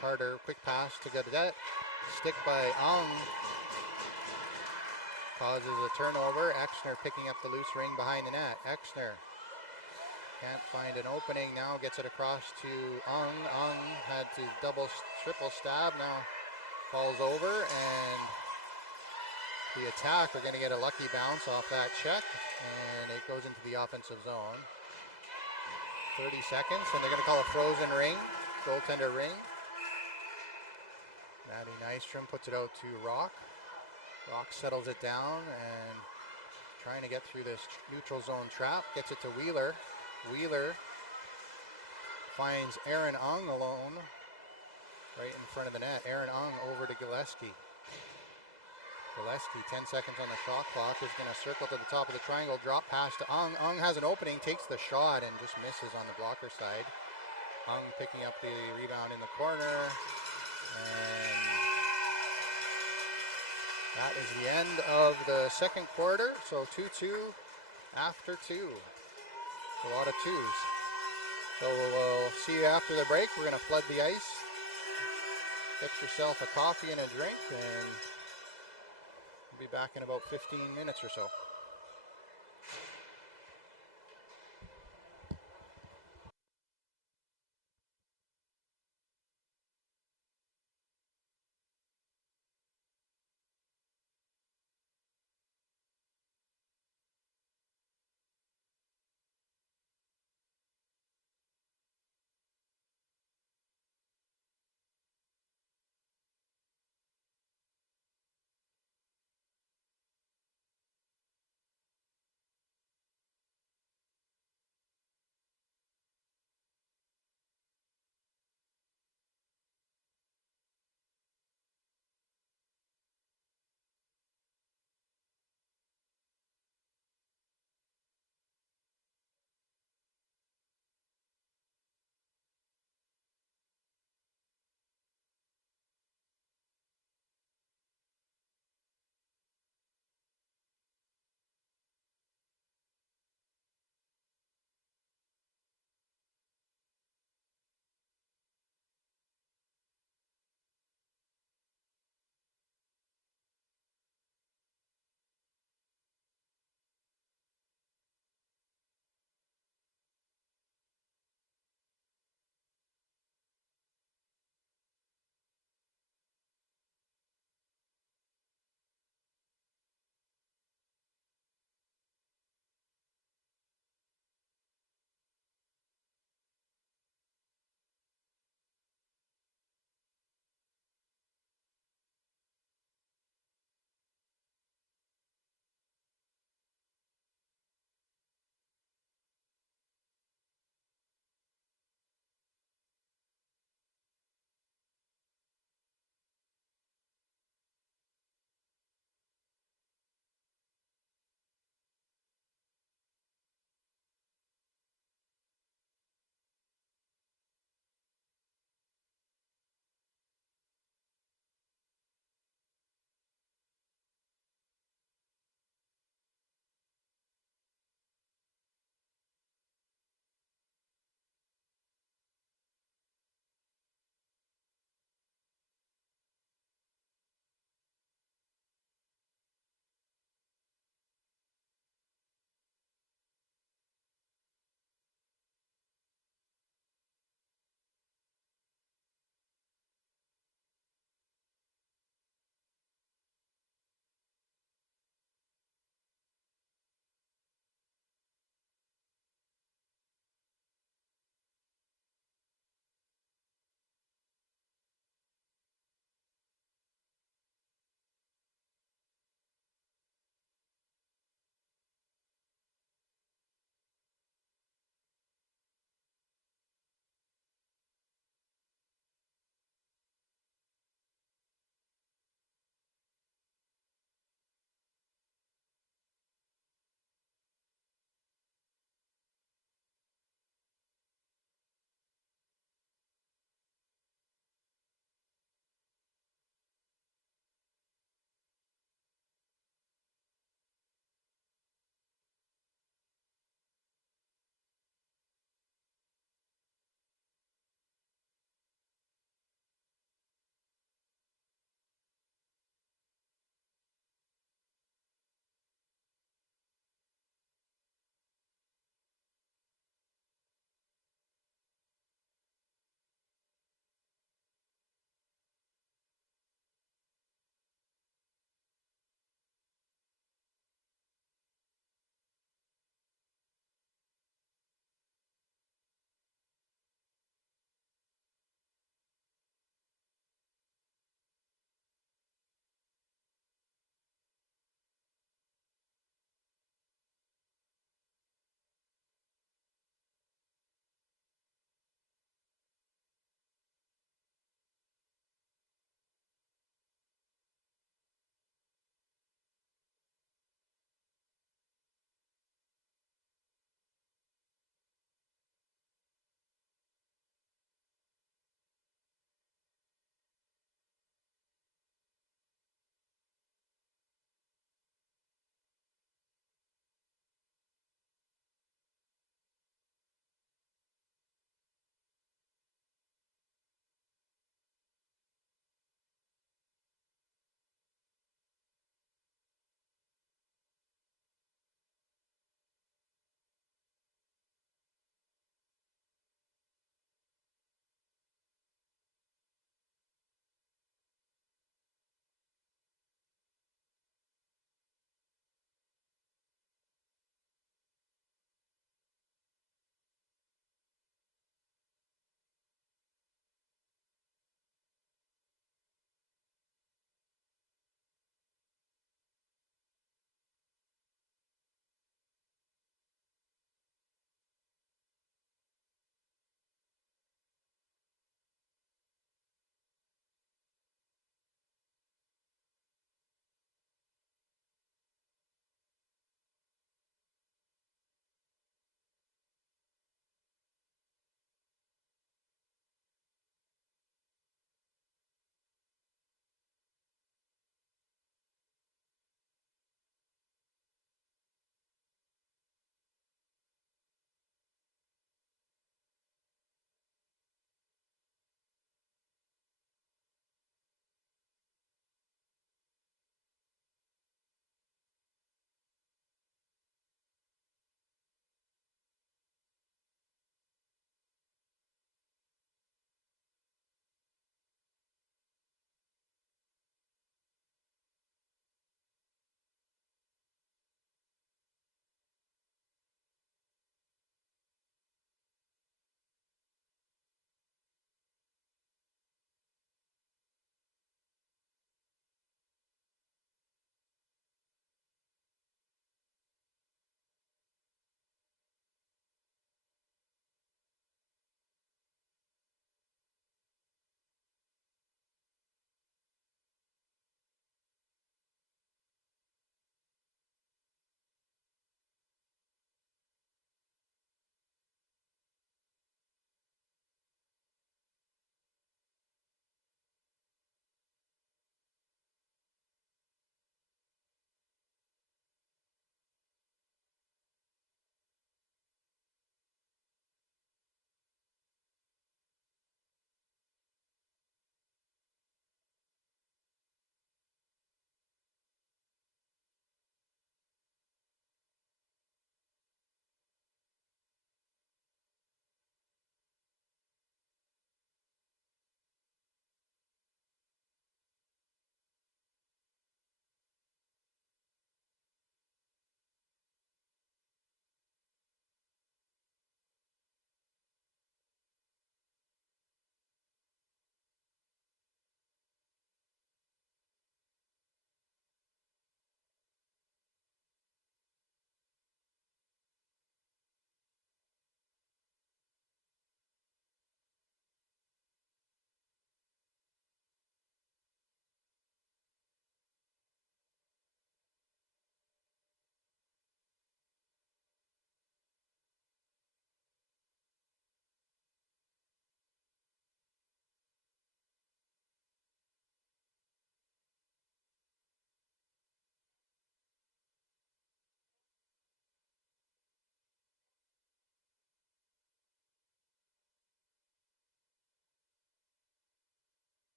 Carter, quick pass to Gaudette. Stick by Ung. Causes a turnover. Exner picking up the loose ring behind the net. Exner can't find an opening. Now gets it across to Ung. Ung had to triple stab. Now falls over, and the Attack are going to get a lucky bounce off that check, and it goes into the offensive zone. 30 seconds, and they're going to call a frozen ring, goaltender ring. Maddie Nystrom puts it out to Rock. Rock settles it down and trying to get through this neutral zone trap. Gets it to Wheeler. Wheeler finds Aaron Ung alone right in front of the net. Aaron Ung over to Gillespie. Gillespie, 10 seconds on the shot clock, is going to circle to the top of the triangle, drop pass to Ung. Ung has an opening, takes the shot, and just misses on the blocker side. Ung picking up the rebound in the corner, and that is the end of the second quarter. So 2-2 after 2. A lot of twos. So we'll see you after the break. We're going to flood the ice. Get yourself a coffee and a drink, and we'll be back in about 15 minutes or so.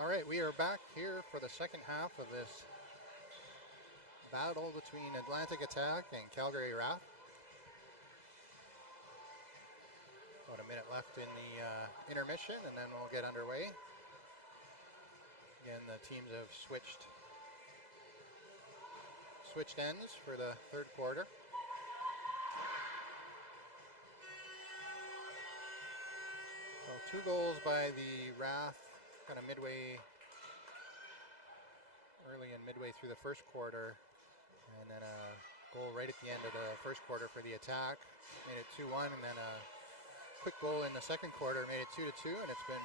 All right, we are back here for the second half of this battle between Atlantic Attack and Calgary RATH. About a minute left in the intermission, and then we'll get underway. Again, the teams have switched ends for the third quarter. So 2 goals by the RATH, kind of early and midway through the first quarter, and then a goal right at the end of the first quarter for the Attack. Made it 2-1, and then a quick goal in the second quarter made it 2-2, and it's been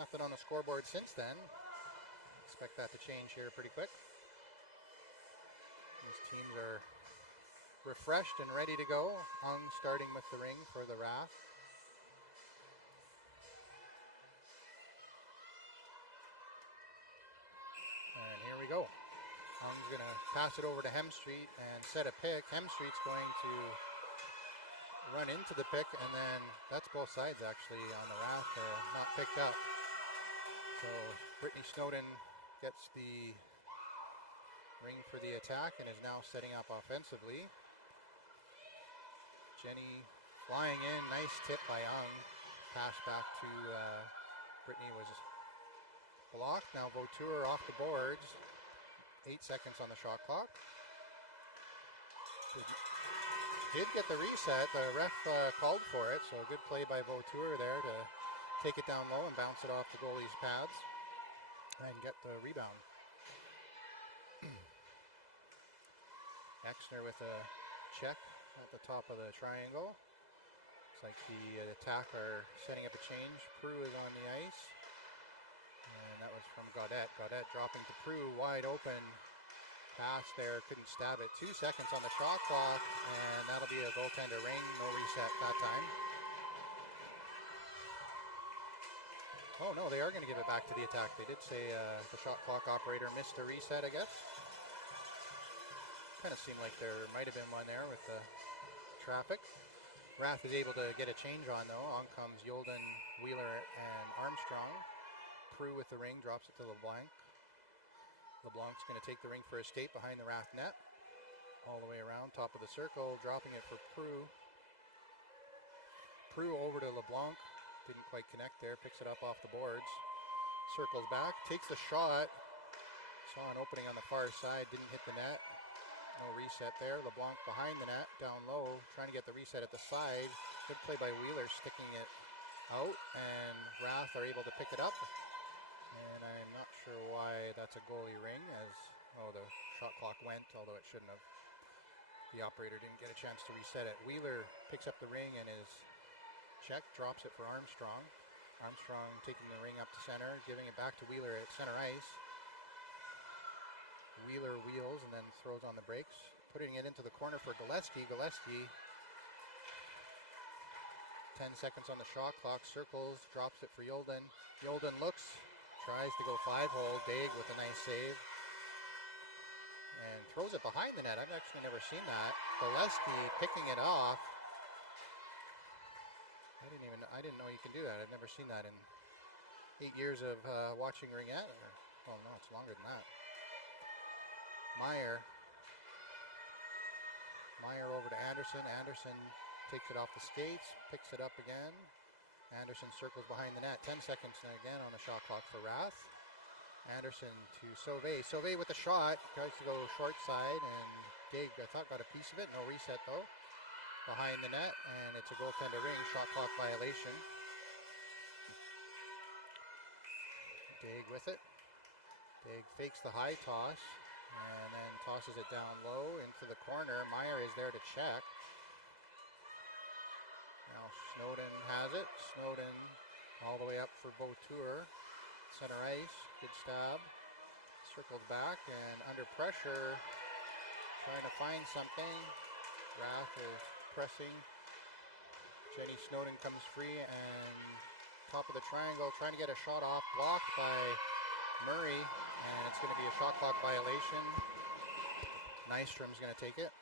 nothing on the scoreboard since then. Expect that to change here pretty quick. These teams are refreshed and ready to go. Hung starting with the ring for the RATH. And here we go. Hung's going to pass it over to Hemstreet and set a pick. Hemstreet's going to run into the pick, and then that's both sides actually on the RATH, not picked up. So Brittany Snowden gets the ring for the Attack and is now setting up offensively. Jenny flying in, nice tip by Young. Pass back to Brittany was blocked. Now Vautour off the boards. 8 seconds on the shot clock. Did get the reset. The ref called for it, so a good play by Vautour there to take it down low and bounce it off the goalie's pads and get the rebound. Exner with a check at the top of the triangle. Looks like the Attack are setting up a change. Prue is on the ice. And that was from Gaudette. Gaudette dropping to Prue, wide open. Pass there, couldn't stab it. 2 seconds on the shot clock, and that'll be a goaltender ring. No reset that time. Oh no, they are going to give it back to the Attack. They did say the shot clock operator missed a reset, I guess. Kind of seemed like there might have been one there with the traffic. RATH is able to get a change on though. On comes Yolden, Wheeler, and Armstrong. Prue with the ring, drops it to LeBlanc. LeBlanc's going to take the ring for a skate behind the RATH net. All the way around, top of the circle, dropping it for Prue. Prue over to LeBlanc. Didn't quite connect there, picks it up off the boards. Circles back, takes the shot. Saw an opening on the far side, didn't hit the net. No reset there. LeBlanc behind the net, down low, trying to get the reset at the side. Good play by Wheeler, sticking it out, and RATH are able to pick it up. And I'm not sure why that's a goalie ring, as the shot clock went, although it shouldn't have. The operator didn't get a chance to reset it. Wheeler picks up the ring and is checked, drops it for Armstrong. Armstrong taking the ring up to center, giving it back to Wheeler at center ice. Wheeler wheels and then throws on the brakes, putting it into the corner for Gillespie. 10 seconds on the shot clock, circles, drops it for Yolden. Yolden looks, tries to go 5-hole. Daig with a nice save. And throws it behind the net. I've actually never seen that. Gillespie picking it off. I didn't know you can do that. I've never seen that in 8 years of watching Ringette. Oh no, it's longer than that. Meyer over to Anderson. Anderson takes it off the skates, picks it up again. Anderson circles behind the net. 10 seconds again on the shot clock for RATH. Anderson to Sauvé. Sauvé with the shot. Tries to go short side, and Daig, I thought, got a piece of it. No reset though. Behind the net, and it's a goaltender ring. Shot clock violation. Daig with it. Daig fakes the high toss, and then tosses it down low into the corner. Meyer is there to check. Now Snowden has it. Snowden all the way up for Vautour. Center ice, good stab. Circled back and under pressure, trying to find something. RATH is pressing. Jenny Snowden comes free and top of the triangle, trying to get a shot off, blocked by Murray, and it's going to be a shot clock violation. Nystrom's going to take it.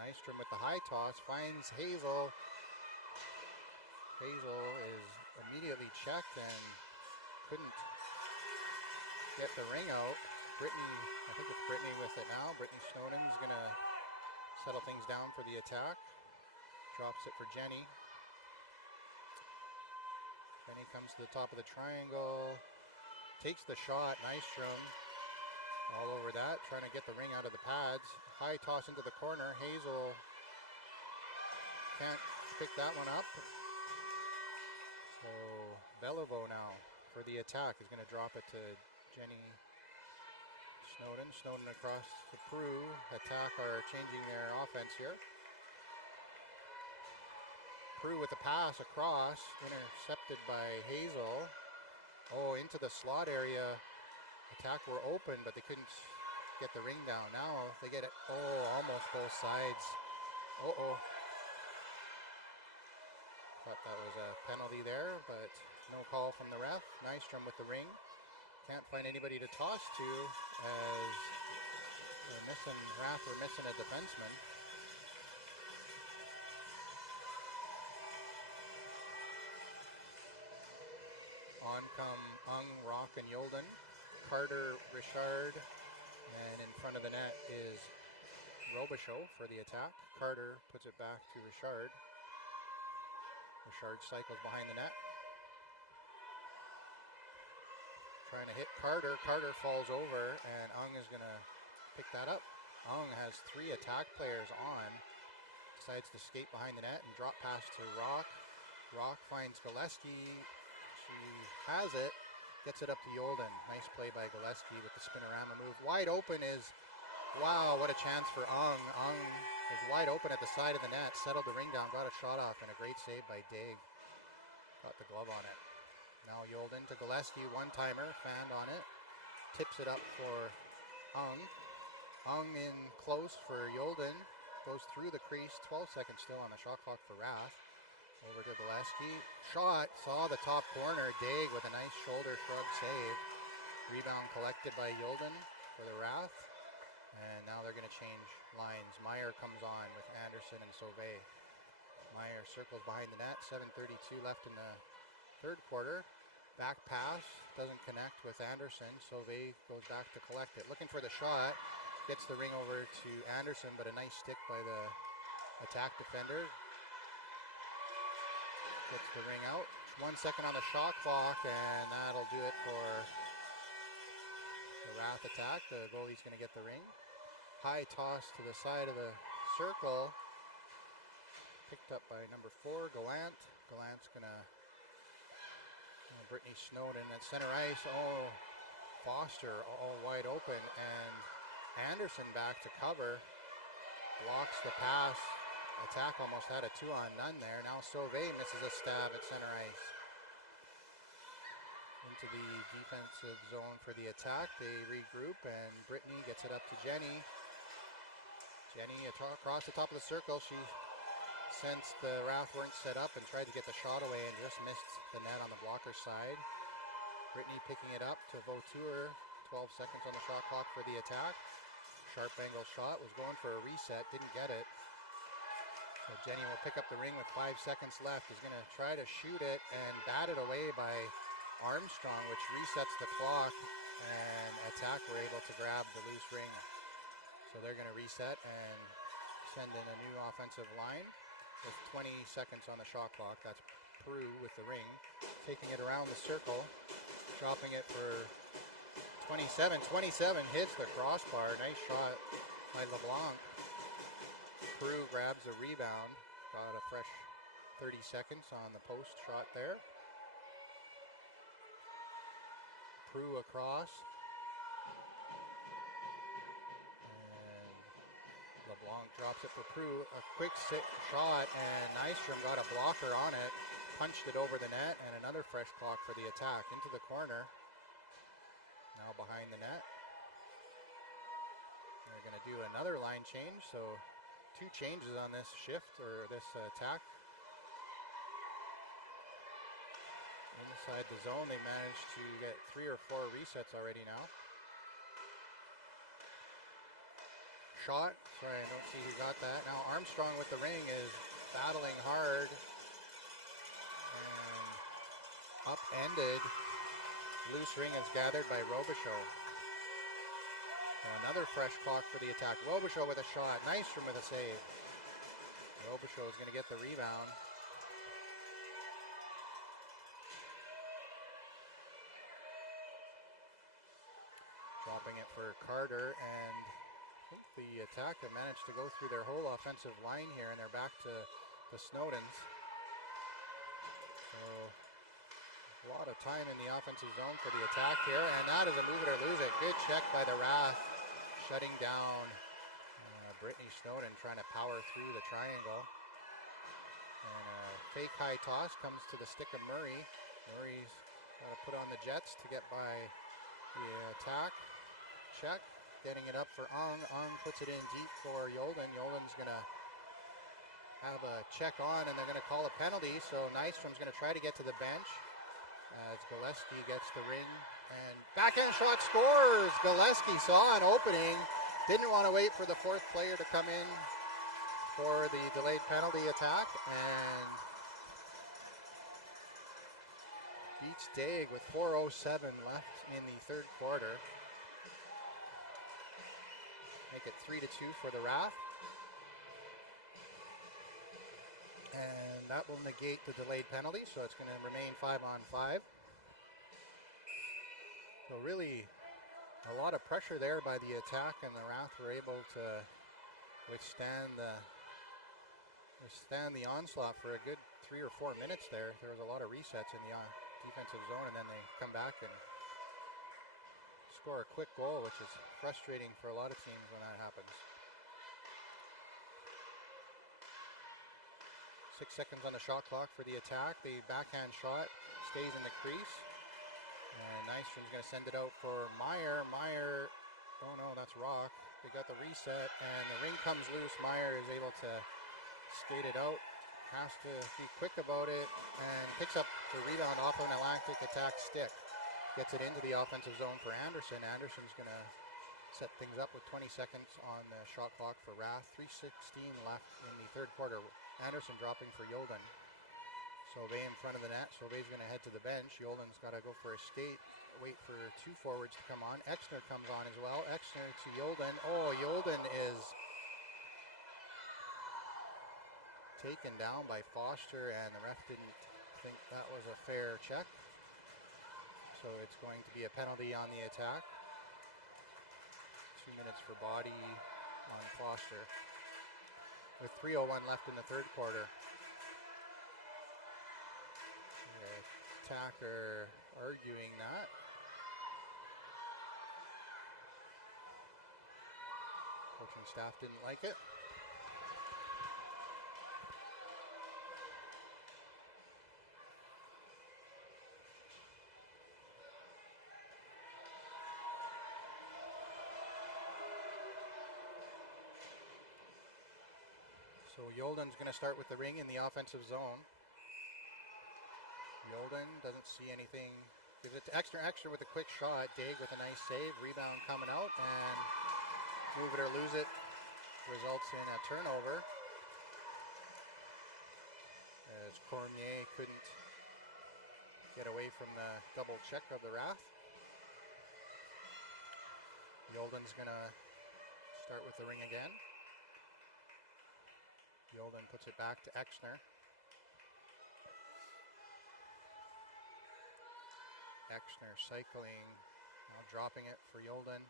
Nystrom with the high toss, finds Hazel. Hazel is immediately checked and couldn't get the ring out. Brittany, I think it's Brittany with it now. Brittany Snowden's going to settle things down for the attack. Drops it for Jenny. Jenny comes to the top of the triangle. Takes the shot. Nystrom all over that. Trying to get the ring out of the pads. High toss into the corner. Hazel can't pick that one up. So Beliveau now for the attack is going to drop it to Jenny Snowden. Snowden across to Prue. Attack are changing their offense here. Prue with the pass across, intercepted by Hazel. Oh, into the slot area. Attack were open, but they couldn't get the ring down. Now they get it. Oh, almost both sides. Uh-oh. Thought that was a penalty there, but no call from the ref. Nystrom with the ring. Can't find anybody to toss to as RATH were missing a defenseman. On come Ung, Rock, and Yolden. Carter, Richard, and in front of the net is Robichaud for the attack. Carter puts it back to Richard. Richard cycles behind the net. Trying to hit Carter. Carter falls over, and Ung is going to pick that up. Ung has 3 attack players on. Decides to skate behind the net and drop pass to Rock. Rock finds Gillespie. She has it. Gets it up to Yolden. Nice play by Gillespie with the spinorama move. Wide open is, wow, what a chance for Ung. Ung is wide open at the side of the net. Settled the ring down, got a shot off, and a great save by Daig. Got the glove on it. Now Yolden to Gillespie, one-timer, fanned on it. Tips it up for Ung. Ung in close for Yolden. Goes through the crease, 12 seconds still on the shot clock for RATH. Over to Gillespie. Shot, saw the top corner. Daig with a nice shoulder shrug save. Rebound collected by Yolden for the RATH. And now they're going to change lines. Meyer comes on with Anderson and Sauvé. Meyer circles behind the net. 7:32 left in the third quarter. Back pass. Doesn't connect with Anderson. Sauvé goes back to collect it. Looking for the shot. Gets the ring over to Anderson, but a nice stick by the attack defender. Gets the ring out. 1 second on the shot clock, and that'll do it for the RATH attack. The goalie's going to get the ring. High toss to the side of the circle. Picked up by number 4, Gallant. Gallant's going to... Brittany Snowden at center ice. Oh, Foster all wide open, and Anderson back to cover. Blocks the pass. Attack almost had a 2-on-none there. Now Sauvé misses a stab at center ice. Into the defensive zone for the attack. They regroup, and Brittany gets it up to Jenny. Jenny across the top of the circle. She sensed the RATH weren't set up and tried to get the shot away and just missed the net on the blocker side. Brittany picking it up to Vautour. 12 seconds on the shot clock for the attack. Sharp angle shot. Was going for a reset. Didn't get it. So Jenny will pick up the ring with 5 seconds left. Is going to try to shoot it and bat it away by Armstrong, which resets the clock, and attack were able to grab the loose ring. So they're going to reset and send in a new offensive line with 20 seconds on the shot clock. That's Prue with the ring, taking it around the circle, dropping it for 27. 27 hits the crossbar. Nice shot by LeBlanc. Prue grabs a rebound. Got a fresh 30 seconds on the post shot there. Prue across. And LeBlanc drops it for Prue. A quick shot, and Nystrom got a blocker on it. Punched it over the net, and another fresh clock for the attack. Into the corner. Now behind the net. They're going to do another line change, so 2 changes on this shift, or this attack. Inside the zone, they managed to get 3 or 4 resets already now. Shot, sorry, I don't see who got that. Now Armstrong with the ring is battling hard. And upended loose ring is gathered by Robichaud. So another fresh clock for the attack. Robichaud with a shot. Nystrom with a save. Robichaud is going to get the rebound. Dropping it for Carter, and I think the attack have managed to go through their whole offensive line here, and they're back to the Snowdens. So a lot of time in the offensive zone for the attack here, and that is a move it or lose it. Good check by the RATH, shutting down Brittany Snowden, trying to power through the triangle. And a fake high toss comes to the stick of Murray. Murray's got to put on the jets to get by the attack. Check, getting it up for Ong. Ong puts it in deep for Yolden. Yolden's going to have a check on, and they're going to call a penalty. So Nystrom's going to try to get to the bench as Gillespie gets the ring. And backhand shot scores! Gillespie saw an opening. Didn't want to wait for the fourth player to come in for the delayed penalty attack, and beats Daig with 4:07 left in the third quarter. Make it 3-2 for the RATH. And that will negate the delayed penalty, so it's going to remain 5-on-5. So really a lot of pressure there by the attack, and the RATH were able to withstand the onslaught for a good 3 or 4 minutes there. There was a lot of resets in the defensive zone, and then they come back and score a quick goal, which is frustrating for a lot of teams when that happens. 6 seconds on the shot clock for the attack. The backhand shot stays in the crease. And Nystrom's going to send it out for Meyer. Meyer, oh no, that's Rock. They got the reset, and the ring comes loose. Meyer is able to skate it out. Has to be quick about it, and picks up the rebound off of an Atlantic attack stick. Gets it into the offensive zone for Anderson. Anderson's going to set things up with 20 seconds on the shot clock for RATH. 3:16 left in the third quarter. Anderson dropping for Yolden. Sauvé in front of the net. Sauvé's going to head to the bench. Yolden's got to go for a skate. Wait for 2 forwards to come on. Exner comes on as well. Exner to Yolden. Oh, Yolden is taken down by Foster, and the ref didn't think that was a fair check. So it's going to be a penalty on the attack. 2 minutes for body on Foster. With 3:01 left in the third quarter. The attacker arguing that. Coaching staff didn't like it. So Yolden's going to start with the ring in the offensive zone. Yolden doesn't see anything. Gives it to Exner with a quick shot. Daig with a nice save. Rebound coming out, and move it or lose it results in a turnover, as Cormier couldn't get away from the double check of the RATH. Yolden's going to start with the ring again. Yolden puts it back to Exner. Exner cycling, now dropping it for Yolden.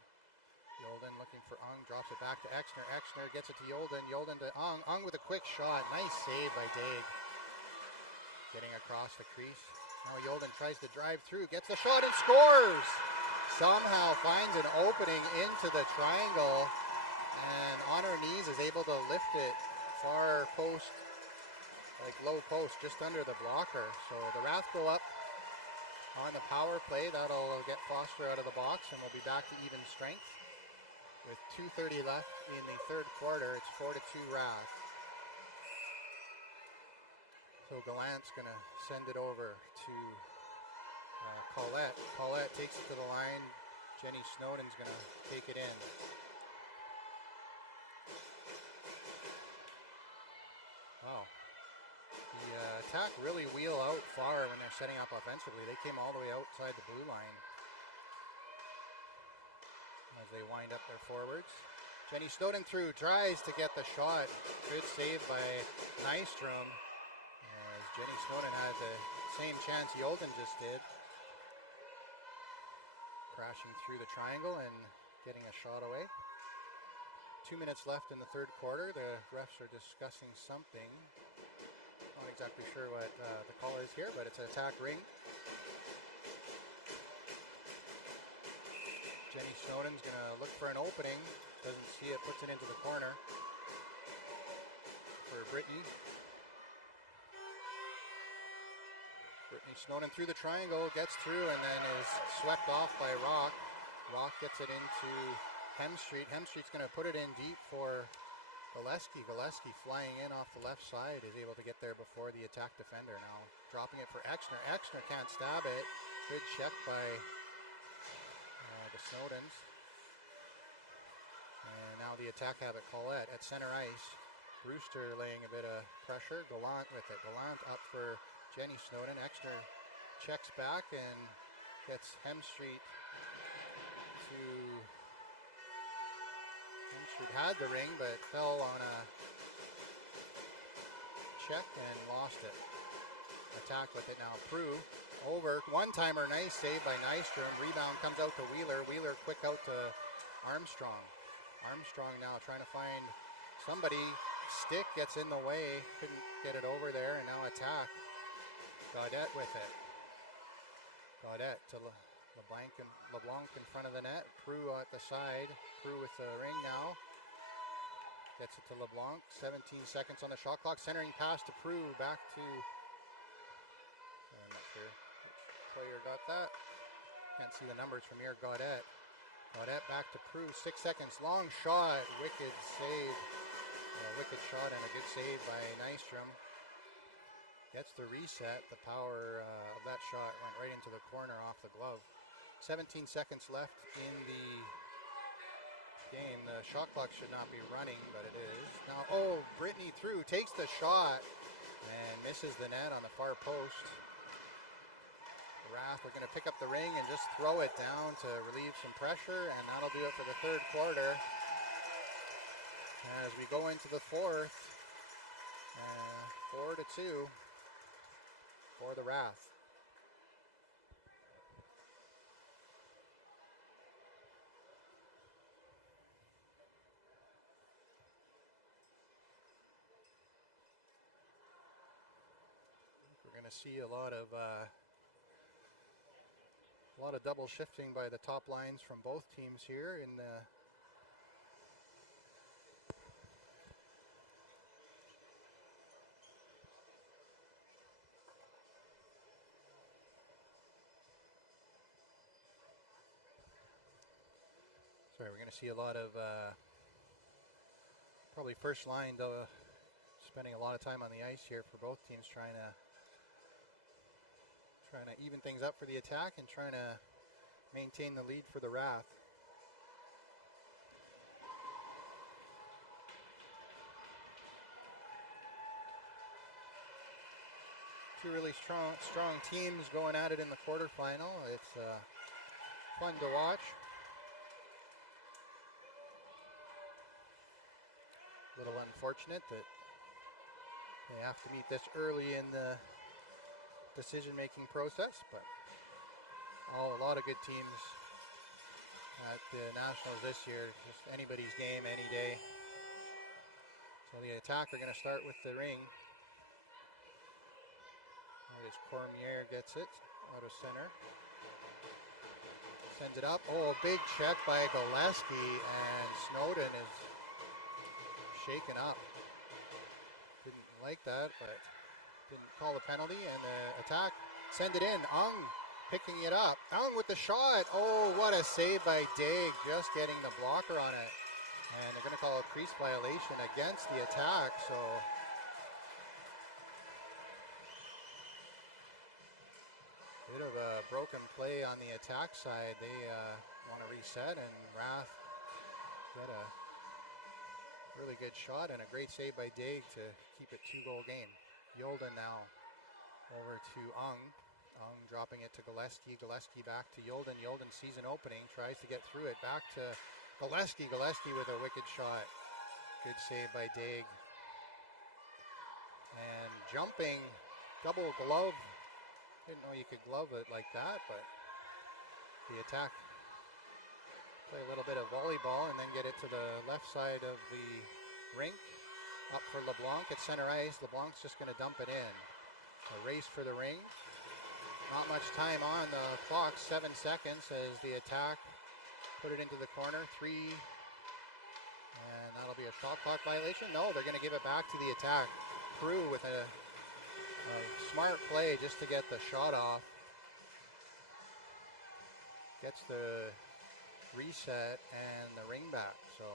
Yolden looking for Ung, drops it back to Exner. Exner gets it to Yolden. Yolden to Ung. Ung with a quick shot. Nice save by Daig. Getting across the crease. Now Yolden tries to drive through, gets the shot and scores! Somehow finds an opening into the triangle, and on her knees is able to lift it far post, like low post, just under the blocker. So the RATH go up on the power play. That'll get Foster out of the box, and we'll be back to even strength. With 2:30 left in the third quarter, it's 4-2 RATH. So Gallant's going to send it over to Collette. Collette takes it to the line. Jenny Snowden's going to take it in. Wow. The attack really wheel out far when they're setting up offensively. They came all the way outside the blue line. they wind up their forwards. Jenny Snowden through, tries to get the shot. Good save by Nystrom. As Jenny Snowden had the same chance Yolden just did. Crashing through the triangle and getting a shot away. 2 minutes left in the third quarter. The refs are discussing something. Not exactly sure what the call is here, but it's an attack ring. Jenny Snowden's going to look for an opening. Doesn't see it, puts it into the corner for Brittany. Brittany Snowden through the triangle, gets through, and then is swept off by Rock. Rock gets it into Hemstreet. Hemstreet's going to put it in deep for Gillespie. Gillespie flying in off the left side is able to get there before the attack defender. Now dropping it for Exner. Exner can't stab it. Good check by the Snowdens. And now the attack have it. Collette at center ice. Brewster laying a bit of pressure. Gallant with it. Gallant up for Jenny Snowden. Exner checks back and gets Hemstreet to... Hemstreet had the ring but fell on a check and lost it. Attack with it now. Prue over. One-timer. Nice save by Nystrom. Rebound comes out to Wheeler. Wheeler quick out to Armstrong. Armstrong now trying to find somebody. Stick gets in the way. Couldn't get it over there, and now attack. Gaudette with it. Gaudette to LeBlanc in front of the net. Prue at the side. Prue with the ring now. Gets it to LeBlanc. 17 seconds on the shot clock. Centering pass to Prue. Back to... I'm not sure which player got that. Can't see the numbers from here. Gaudette. Gaudette back to Prue. 6 seconds. Long shot. Wicked save. Wicked shot and a good save by Nystrom. Gets the reset. The power of that shot went right into the corner off the glove. 17 seconds left in the game. The shot clock should not be running, but it is. Now, Brittany through. Takes the shot and misses the net on the far post. RATH are going to pick up the ring and just throw it down to relieve some pressure, and that'll do it for the third quarter. As we go into the fourth, 4-2 for the RATH. We're going to see a lot of double shifting by the top lines from both teams here in the we're going to see a lot of probably first line spending a lot of time on the ice here for both teams, trying to even things up for the attack and trying to maintain the lead for the RATH. Two really strong teams going at it in the quarterfinal. It's fun to watch. A little unfortunate that they have to meet this early in the decision-making process, but a lot of good teams at the Nationals this year. Just anybody's game any day. So the attack are going to start with the ring. There's Cormier gets it out of center. Sends it up. Big check by Gillespie, and Snowden is shaken up. Didn't like that, but didn't call the penalty, and the attack send it in. Ung picking it up. Ung with the shot. What a save by Daig, just getting the blocker on it. And they're going to call a crease violation against the attack. So bit of a broken play on the attack side. They want to reset, and RATH got a really good shot and a great save by Daig to keep it 2-goal game. Yolden now over to Ung. Ung dropping it to Gillespie. Gillespie back to Yolden. Yolden sees an opening, tries to get through it. Back to Gillespie with a wicked shot. Good save by Daig. And jumping, double glove. Didn't know you could glove it like that, but the attack. Play a little bit of volleyball and then get it to the left side of the rink. Up for LeBlanc at center ice. LeBlanc's just going to dump it in. A race for the ring. Not much time on the clock. 7 seconds as the attack put it into the corner. 3. And that'll be a shot clock violation. No, they're going to give it back to the attack. Friel with a smart play just to get the shot off. Gets the reset and the ring back. So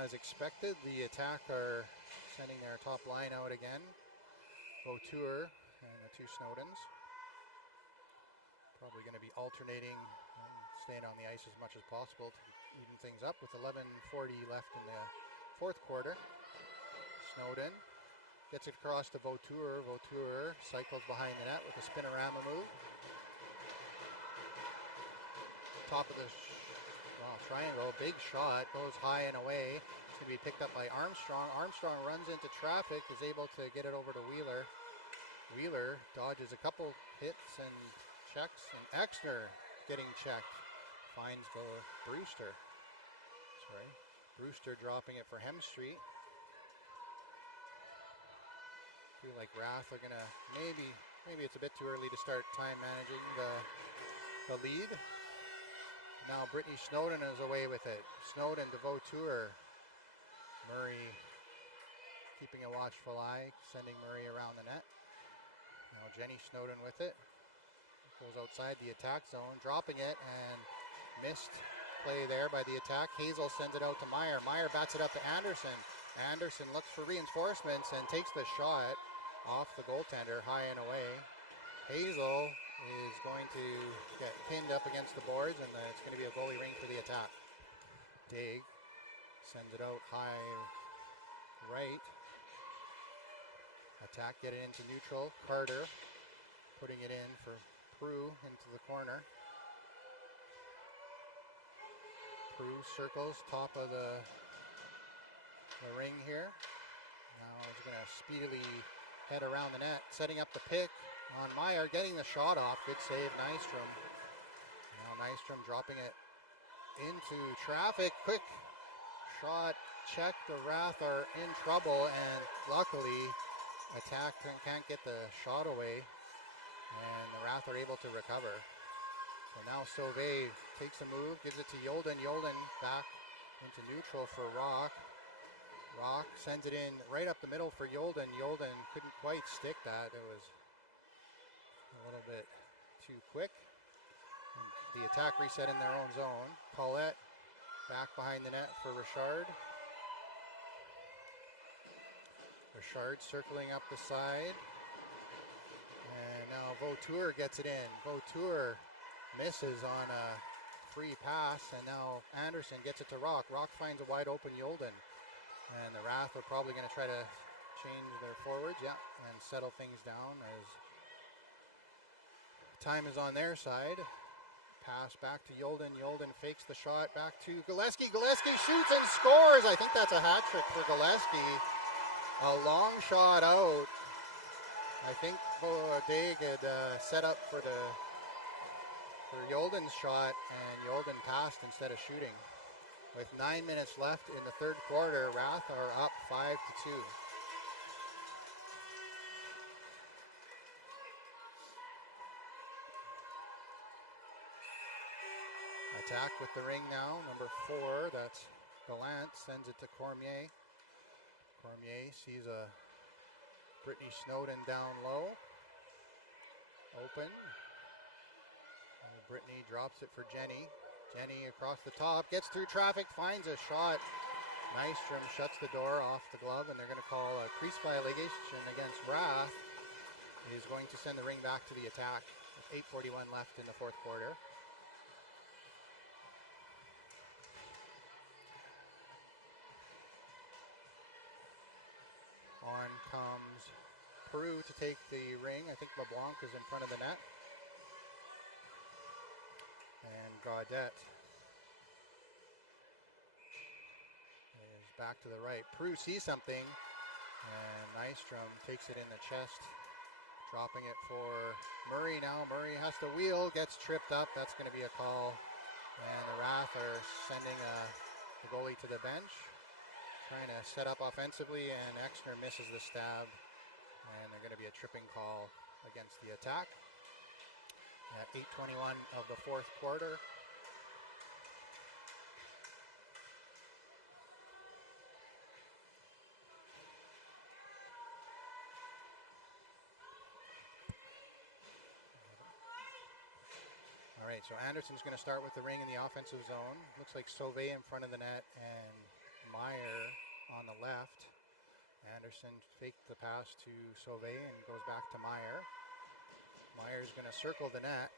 as expected, the attack are sending their top line out again. Vautour and the two Snowdens. Probably going to be alternating and staying on the ice as much as possible to even things up with 11:40 left in the fourth quarter. Snowden gets it across to Vautour. Vautour cycles behind the net with a spinorama move. Top of the triangle, big shot, goes high and away. It's going to be picked up by Armstrong. Armstrong runs into traffic, is able to get it over to Wheeler. Wheeler dodges a couple hits and checks, and Exner getting checked. Finds Brewster. Sorry, Brewster dropping it for Hemstreet. Feel like RATH are going to maybe it's a bit too early to start time managing the lead. Now Brittany Snowden is away with it. Snowden to Vautour. Murray keeping a watchful eye, sending Murray around the net. Now Jenny Snowden with it. Goes outside the attack zone, dropping it, and missed play there by the attack. Hazel sends it out to Meyer. Meyer bats it up to Anderson. Anderson looks for reinforcements and takes the shot off the goaltender, high and away. Hazel is going to get pinned up against the boards, and it's going to be a goalie ring for the attack. Daig sends it out high right. Attack get it into neutral. Carter putting it in for Prue into the corner. Prue circles top of the ring here. Now he's going to speedily head around the net, setting up the pick on Meyer, getting the shot off. Good save, Nystrom. Now Nystrom dropping it into traffic. Quick shot check. The RATH are in trouble, and luckily attack can't get the shot away, and the RATH are able to recover. So now Sauvé takes a move, gives it to Yolden. Yolden back into neutral for Rock. Rock sends it in right up the middle for Yolden. Yolden couldn't quite stick that. It was a little bit too quick. And the attack reset in their own zone. Paulette back behind the net for Richard. Richard circling up the side. And now Vautour gets it in. Vautour misses on a free pass, and now Anderson gets it to Rock. Rock finds a wide open Yolden. And the RATH are probably going to try to change their forwards, and settle things down as time is on their side. Pass back to Yolden. Yolden fakes the shot back to Gillespie. Gillespie shoots and scores. I think that's a hat trick for Gillespie. A long shot out. I think Daig had set up for Yolden's shot, and Yolden passed instead of shooting. With 9 minutes left in the third quarter, RATH are up 5-2. Attack with the ring now, number 4, that's Gallant, sends it to Cormier. Cormier sees a Brittany Snowden down low. Open. And Brittany drops it for Jenny. Jenny across the top, gets through traffic, finds a shot. Nystrom shuts the door off the glove, and they're going to call a crease violation against RATH. He is going to send the ring back to the attack with 8:41 left in the fourth quarter. On comes Prue to take the ring. I think LeBlanc is in front of the net. And Gaudette back to the right. Prue sees something, and Nystrom takes it in the chest, dropping it for Murray now. Murray has to wheel, gets tripped up. That's going to be a call. And the RATH are sending the goalie to the bench, trying to set up offensively, and Exner misses the stab. And they're going to be a tripping call against the attack. At 8:21 of the fourth quarter. All right, so Anderson's going to start with the Ring in the offensive zone. Looks like Sauvé in front of the net and Meyer on the left. Anderson faked the pass to Sauvé and goes back to Meyer. Meyer's going to circle the net.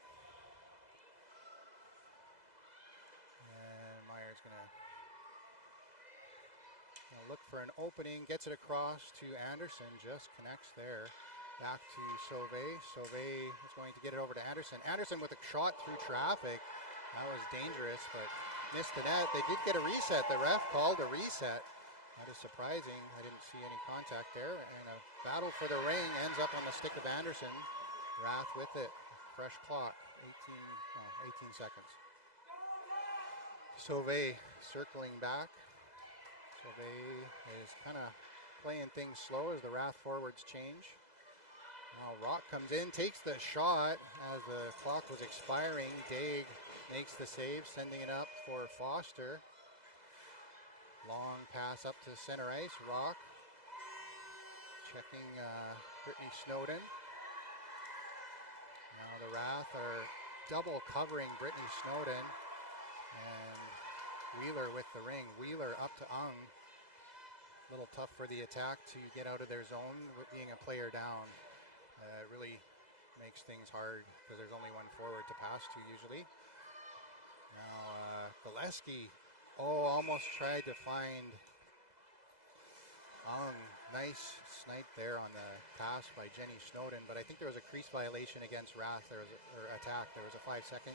And Meyer's going to look for an opening, gets it across to Anderson, just connects there. Back to Sauvé. Sauvé is going to get it over to Anderson. Anderson with a shot through traffic. That was dangerous, but missed the net. They did get a reset. The ref called a reset. That is surprising. I didn't see any contact there. And a battle for the ring ends up on the stick of Anderson. RATH with it. Fresh clock. 18 seconds. Sauvé circling back. Sauvé is kind of playing things slow as the RATH forwards change. Now Rock comes in, takes the shot as the clock was expiring. Daig makes the save, sending it up for Foster. Long pass up to center ice. Rock checking Brittany Snowden. Now the RATH are double covering Brittany Snowden, and Wheeler with the ring. Wheeler up to Ung. A little tough for the attack to get out of their zone with being a player down. It really makes things hard because there's only one forward to pass to usually. Now Gillespie, almost tried to find Ung. Nice snipe there on the pass by Jenny Snowden, but I think there was a crease violation against RATH or attack. There was a 5-second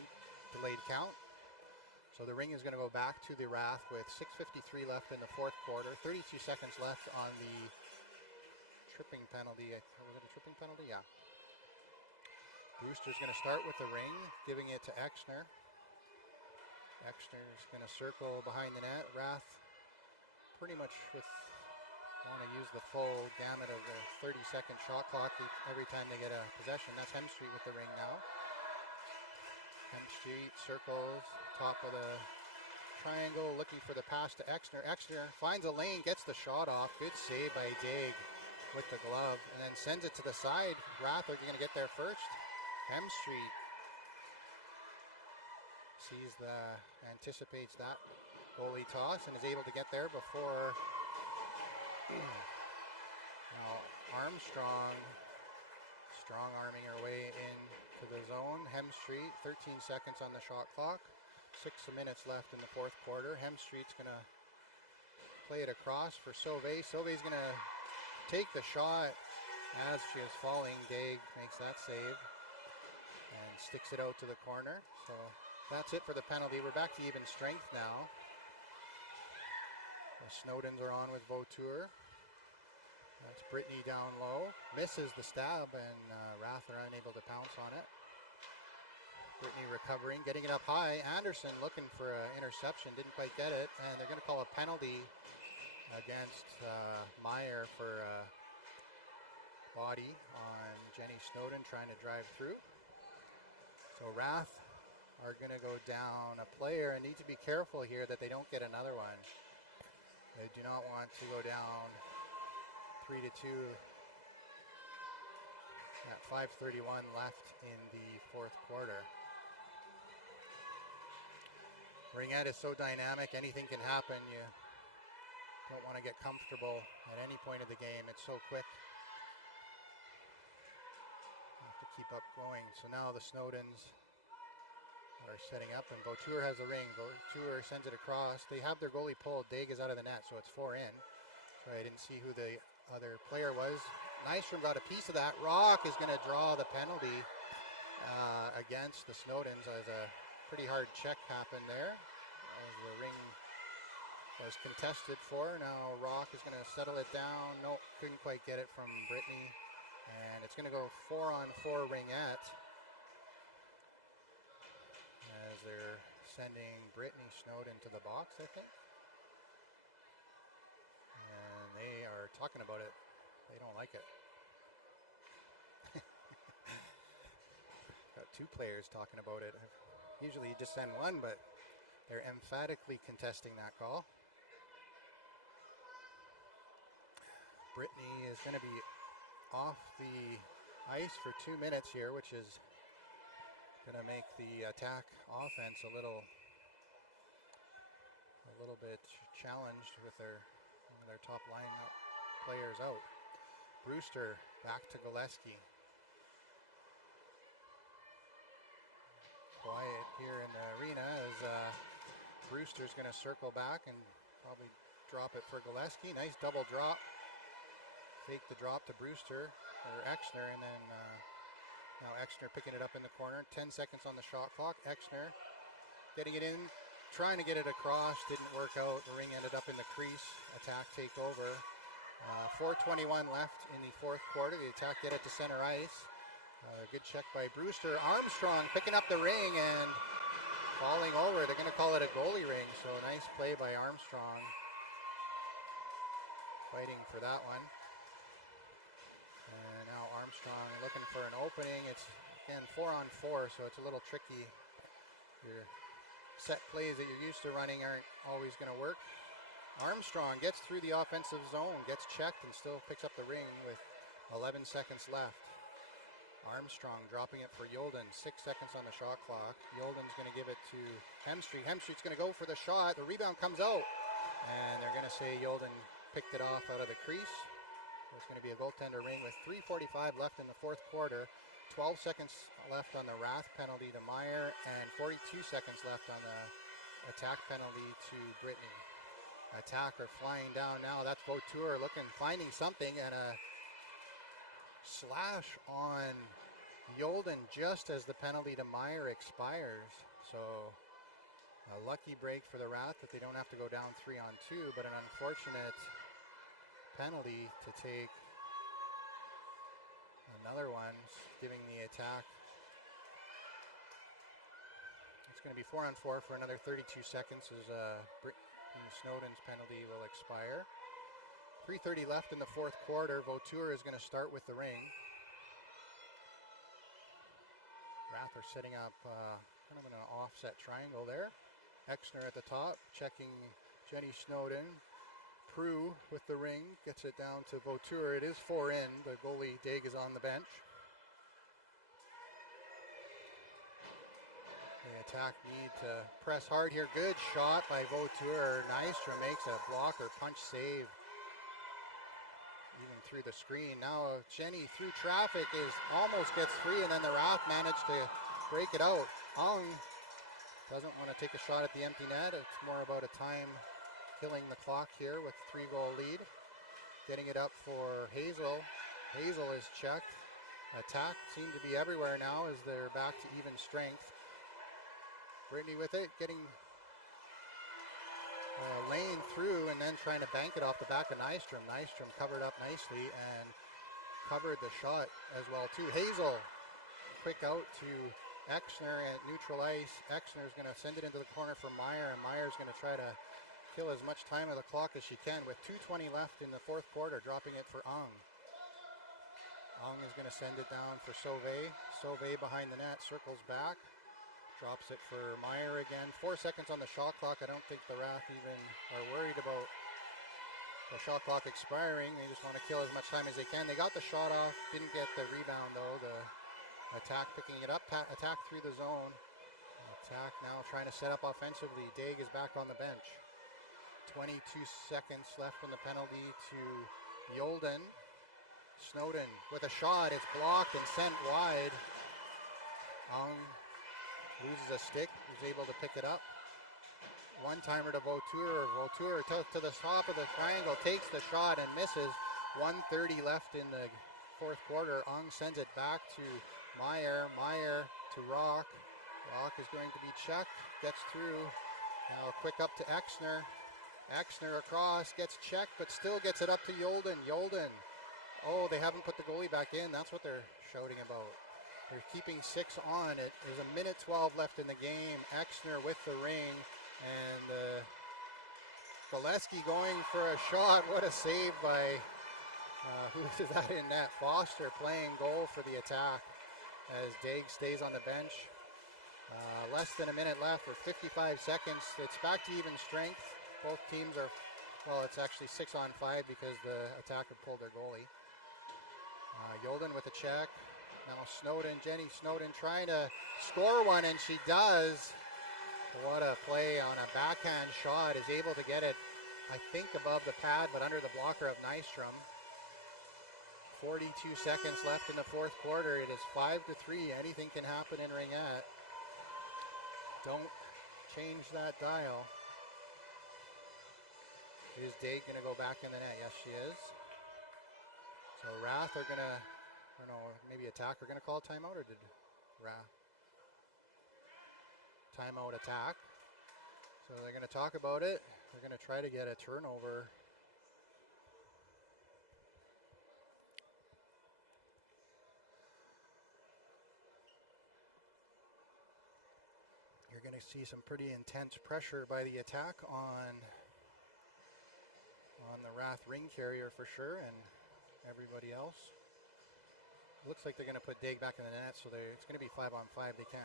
delayed count. So the Ring is going to go back to the RATH with 6:53 left in the fourth quarter. 32 seconds left on the tripping penalty. Was it a tripping penalty? Yeah. Brewster's going to start with the Ring, giving it to Exner. Exner's going to circle behind the net. RATH pretty much want to use the full gamut of the 30-second shot clock every time they get a possession. That's Hemstreet with the Ring now. Hemstreet circles, top of the triangle, looking for the pass to Exner. Exner finds a lane, gets the shot off. Good save by Daig with the glove, and then sends it to the side. RATH are going to get there first. Hemstreet anticipates that goalie toss and is able to get there before now Armstrong strong-arming her way into the zone. Hemstreet, 13 seconds on the shot clock. 6 minutes left in the fourth quarter. Hemstreet's going to play it across for Sauvé. Sauvé's going to take the shot as she is falling. Daig makes that save and sticks it out to the corner. So that's it for the penalty. We're back to even strength now. The Snowdens are on with Vautour. That's Brittany down low. Misses the stab, and RATH are unable to pounce on it. Brittany recovering, getting it up high. Anderson looking for an interception, didn't quite get it, and they're going to call a penalty against Meyer for body on Jenny Snowden trying to drive through. So RATH are going to go down a player and need to be careful here that they don't get another one. They do not want to go down 3-2 at 5:31 left in the fourth quarter. Ringette is so dynamic, anything can happen. You don't want to get comfortable at any point of the game. It's so quick. You have to keep up going. So now the Snowdens are setting up, and Vautour has the ring. Vautour sends it across. They have their goalie pulled. Daig is out of the net, so it's 4 in. So I didn't see who the other player was. Nystrom got a piece of that. Rock is going to draw the penalty against the Snowdens as a pretty hard check happened there. As the Ring was contested for. Now Rock is going to settle it down. Nope, couldn't quite get it from Brittany. And it's going to go 4-on-4 ringette as they're sending Brittany Snowden to the box, I think. And they are talking about it. They don't like it. Got two players talking about it. Usually you just send one, but they're emphatically contesting that call. Brittany is going to be off the ice for 2 minutes here, which is going to make the attack offense a little bit challenged with their top line players out. Brewster back to Gillespie. Quiet here in the arena as Brewster's going to circle back and probably drop it for Gillespie. Nice double drop. Fake the drop to Brewster or Exner, and then now Exner picking it up in the corner. 10 seconds on the shot clock. Exner getting it in, trying to get it across, didn't work out. The ring ended up in the crease. Attack take over. 4:21 left in the fourth quarter. The Attack get it to center ice. Good check by Brewster. Armstrong picking up the ring and falling over. They're going to call it a goalie ring, so nice play by Armstrong. Fighting for that one. And now Armstrong looking for an opening. It's, again, 4-on-4, so it's a little tricky. Your set plays that you're used to running aren't always going to work. Armstrong gets through the offensive zone, gets checked, and still picks up the ring with 11 seconds left. Armstrong dropping it for Yolden. 6 seconds on the shot clock. Yolden's going to give it to Hemstreet. Hemstreet's going to go for the shot. The rebound comes out, and they're going to say Yolden picked it off out of the crease. It's going to be a goaltender ring with 3:45 left in the fourth quarter. 12 seconds left on the RATH penalty to Meyer, and 42 seconds left on the Attack penalty to Brittany. Attack are flying down now. That's Vautour finding something, and a slash on Yolden just as the penalty to Meyer expires. So a lucky break for the RATH that they don't have to go down 3-on-2, but an unfortunate penalty to take another one, giving the Attack. It's going to be 4-on-4 for another 32 seconds as Snowden's penalty will expire. 3:30 left in the fourth quarter. Vautour is going to start with the ring. RATH are setting up kind of an offset triangle there. Exner at the top, checking Jenny Snowden. Prue with the ring, gets it down to Vautour. It is 4 in. The goalie, Daig, is on the bench. The Attack need to press hard here. Good shot by Vautour. Nystrom makes a blocker punch save. Even through the screen. Now Jenny through traffic almost gets free, and then the RATH managed to break it out. Ong doesn't want to take a shot at the empty net. It's more about a time killing the clock here with a 3-goal lead. Getting it up for Hazel. Hazel is checked. Attack seem to be everywhere now as they're back to even strength. Brittany with it, getting lane through and then trying to bank it off the back of Nystrom. Nystrom covered up nicely and covered the shot as well too. Hazel, quick out to Exner at neutral ice. Exner is going to send it into the corner for Meyer, and Meyer's going to try to kill as much time of the clock as she can with 2:20 left in the fourth quarter, dropping it for Ong. Ong is going to send it down for Sauvé. Sauvé behind the net, circles back. Drops it for Meyer again. 4 seconds on the shot clock. I don't think the RATH even are worried about the shot clock expiring. They just want to kill as much time as they can. They got the shot off. Didn't get the rebound though. The Attack picking it up. Attack through the zone. Attack now trying to set up offensively. Daig is back on the bench. 22 seconds left on the penalty to Yolden. Snowden with a shot. It's blocked and sent wide. Ong loses a stick. He's able to pick it up. One-timer to Vautour. Vautour to the top of the triangle. Takes the shot and misses. 1:30 left in the fourth quarter. Ong sends it back to Meyer. Meyer to Rock. Rock is going to be checked. Gets through. Now quick up to Exner. Exner across, gets checked, but still gets it up to Yolden. Yolden. Oh, they haven't put the goalie back in. That's what they're shouting about. They're keeping 6 on. It is a minute 12 left in the game. Exner with the ring. And Gillespie going for a shot. What a save by, who is that in net? Foster playing goal for the attack as Daig stays on the bench. Less than a minute left with 55 seconds. It's back to even strength. Both teams are, well, it's actually 6 on 5 because the attacker pulled their goalie. Yolden with a check. Now Snowden, Jenny Snowden trying to score one, and she does. What a play on a backhand shot. Is able to get it, I think, above the pad, but under the blocker of Nystrom. 42 seconds left in the fourth quarter. It is 5-3. Anything can happen in Ringette. Don't change that dial. Is Daig going to go back in the net? Yes, she is. So RATH are going to, I don't know, maybe attack are going to call a timeout, or did RATH? Timeout attack. So they're going to talk about it. They're going to try to get a turnover. You're going to see some pretty intense pressure by the attack on the RATH ring carrier for sure, and everybody else. Looks like they're going to put Daig back in the net, so it's going to be 5 on 5. They can't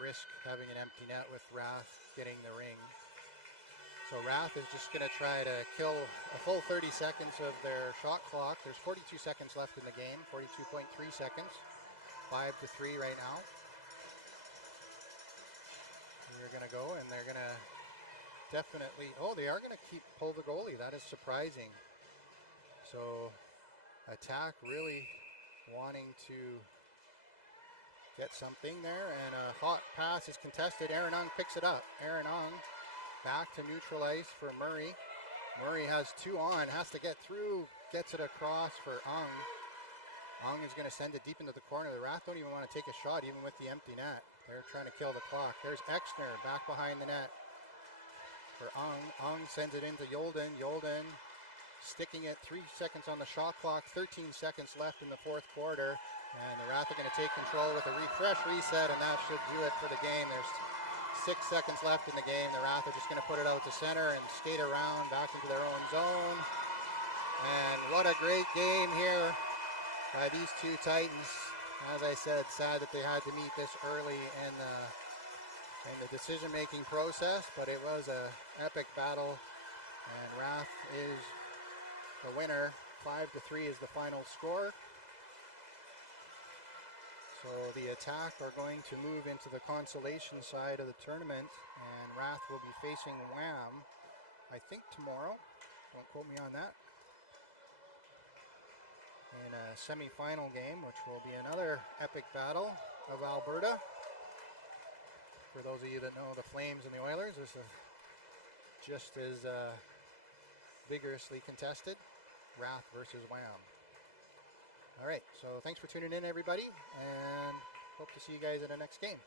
risk having an empty net with RATH getting the ring. So RATH is just going to try to kill a full 30 seconds of their shot clock. There's 42 seconds left in the game, 42.3 seconds. 5-3 right now. They're going to go, and they're going to definitely, they are going to pull the goalie. That is surprising. So attack really wanting to get something there, and a hot pass is contested. Aaron Ung picks it up. Aaron Ung back to neutral ice for Murray. Murray has 2 on, has to get through, gets it across for Ung. Ung is going to send it deep into the corner. The RATH don't even want to take a shot even with the empty net. They're trying to kill the clock. There's Exner back behind the net for Ung. Ung sends it into Yolden. Yolden sticking it, 3 seconds on the shot clock, 13 seconds left in the fourth quarter. And the RATH are going to take control with a refresh reset, and that should do it for the game. There's 6 seconds left in the game. The RATH are just going to put it out to center and skate around back into their own zone. And what a great game here by these two Titans. As I said, sad that they had to meet this early in the decision-making process, but it was an epic battle, and RATH is the winner. 5-3 is the final score. So the attack are going to move into the consolation side of the tournament, and RATH will be facing Wham, I think tomorrow. Don't quote me on that. In a semi-final game, which will be another epic battle of Alberta. For those of you that know the Flames and the Oilers, this is just as vigorously contested. RATH versus Wham. All right, so thanks for tuning in, everybody, and hope to see you guys in the next game.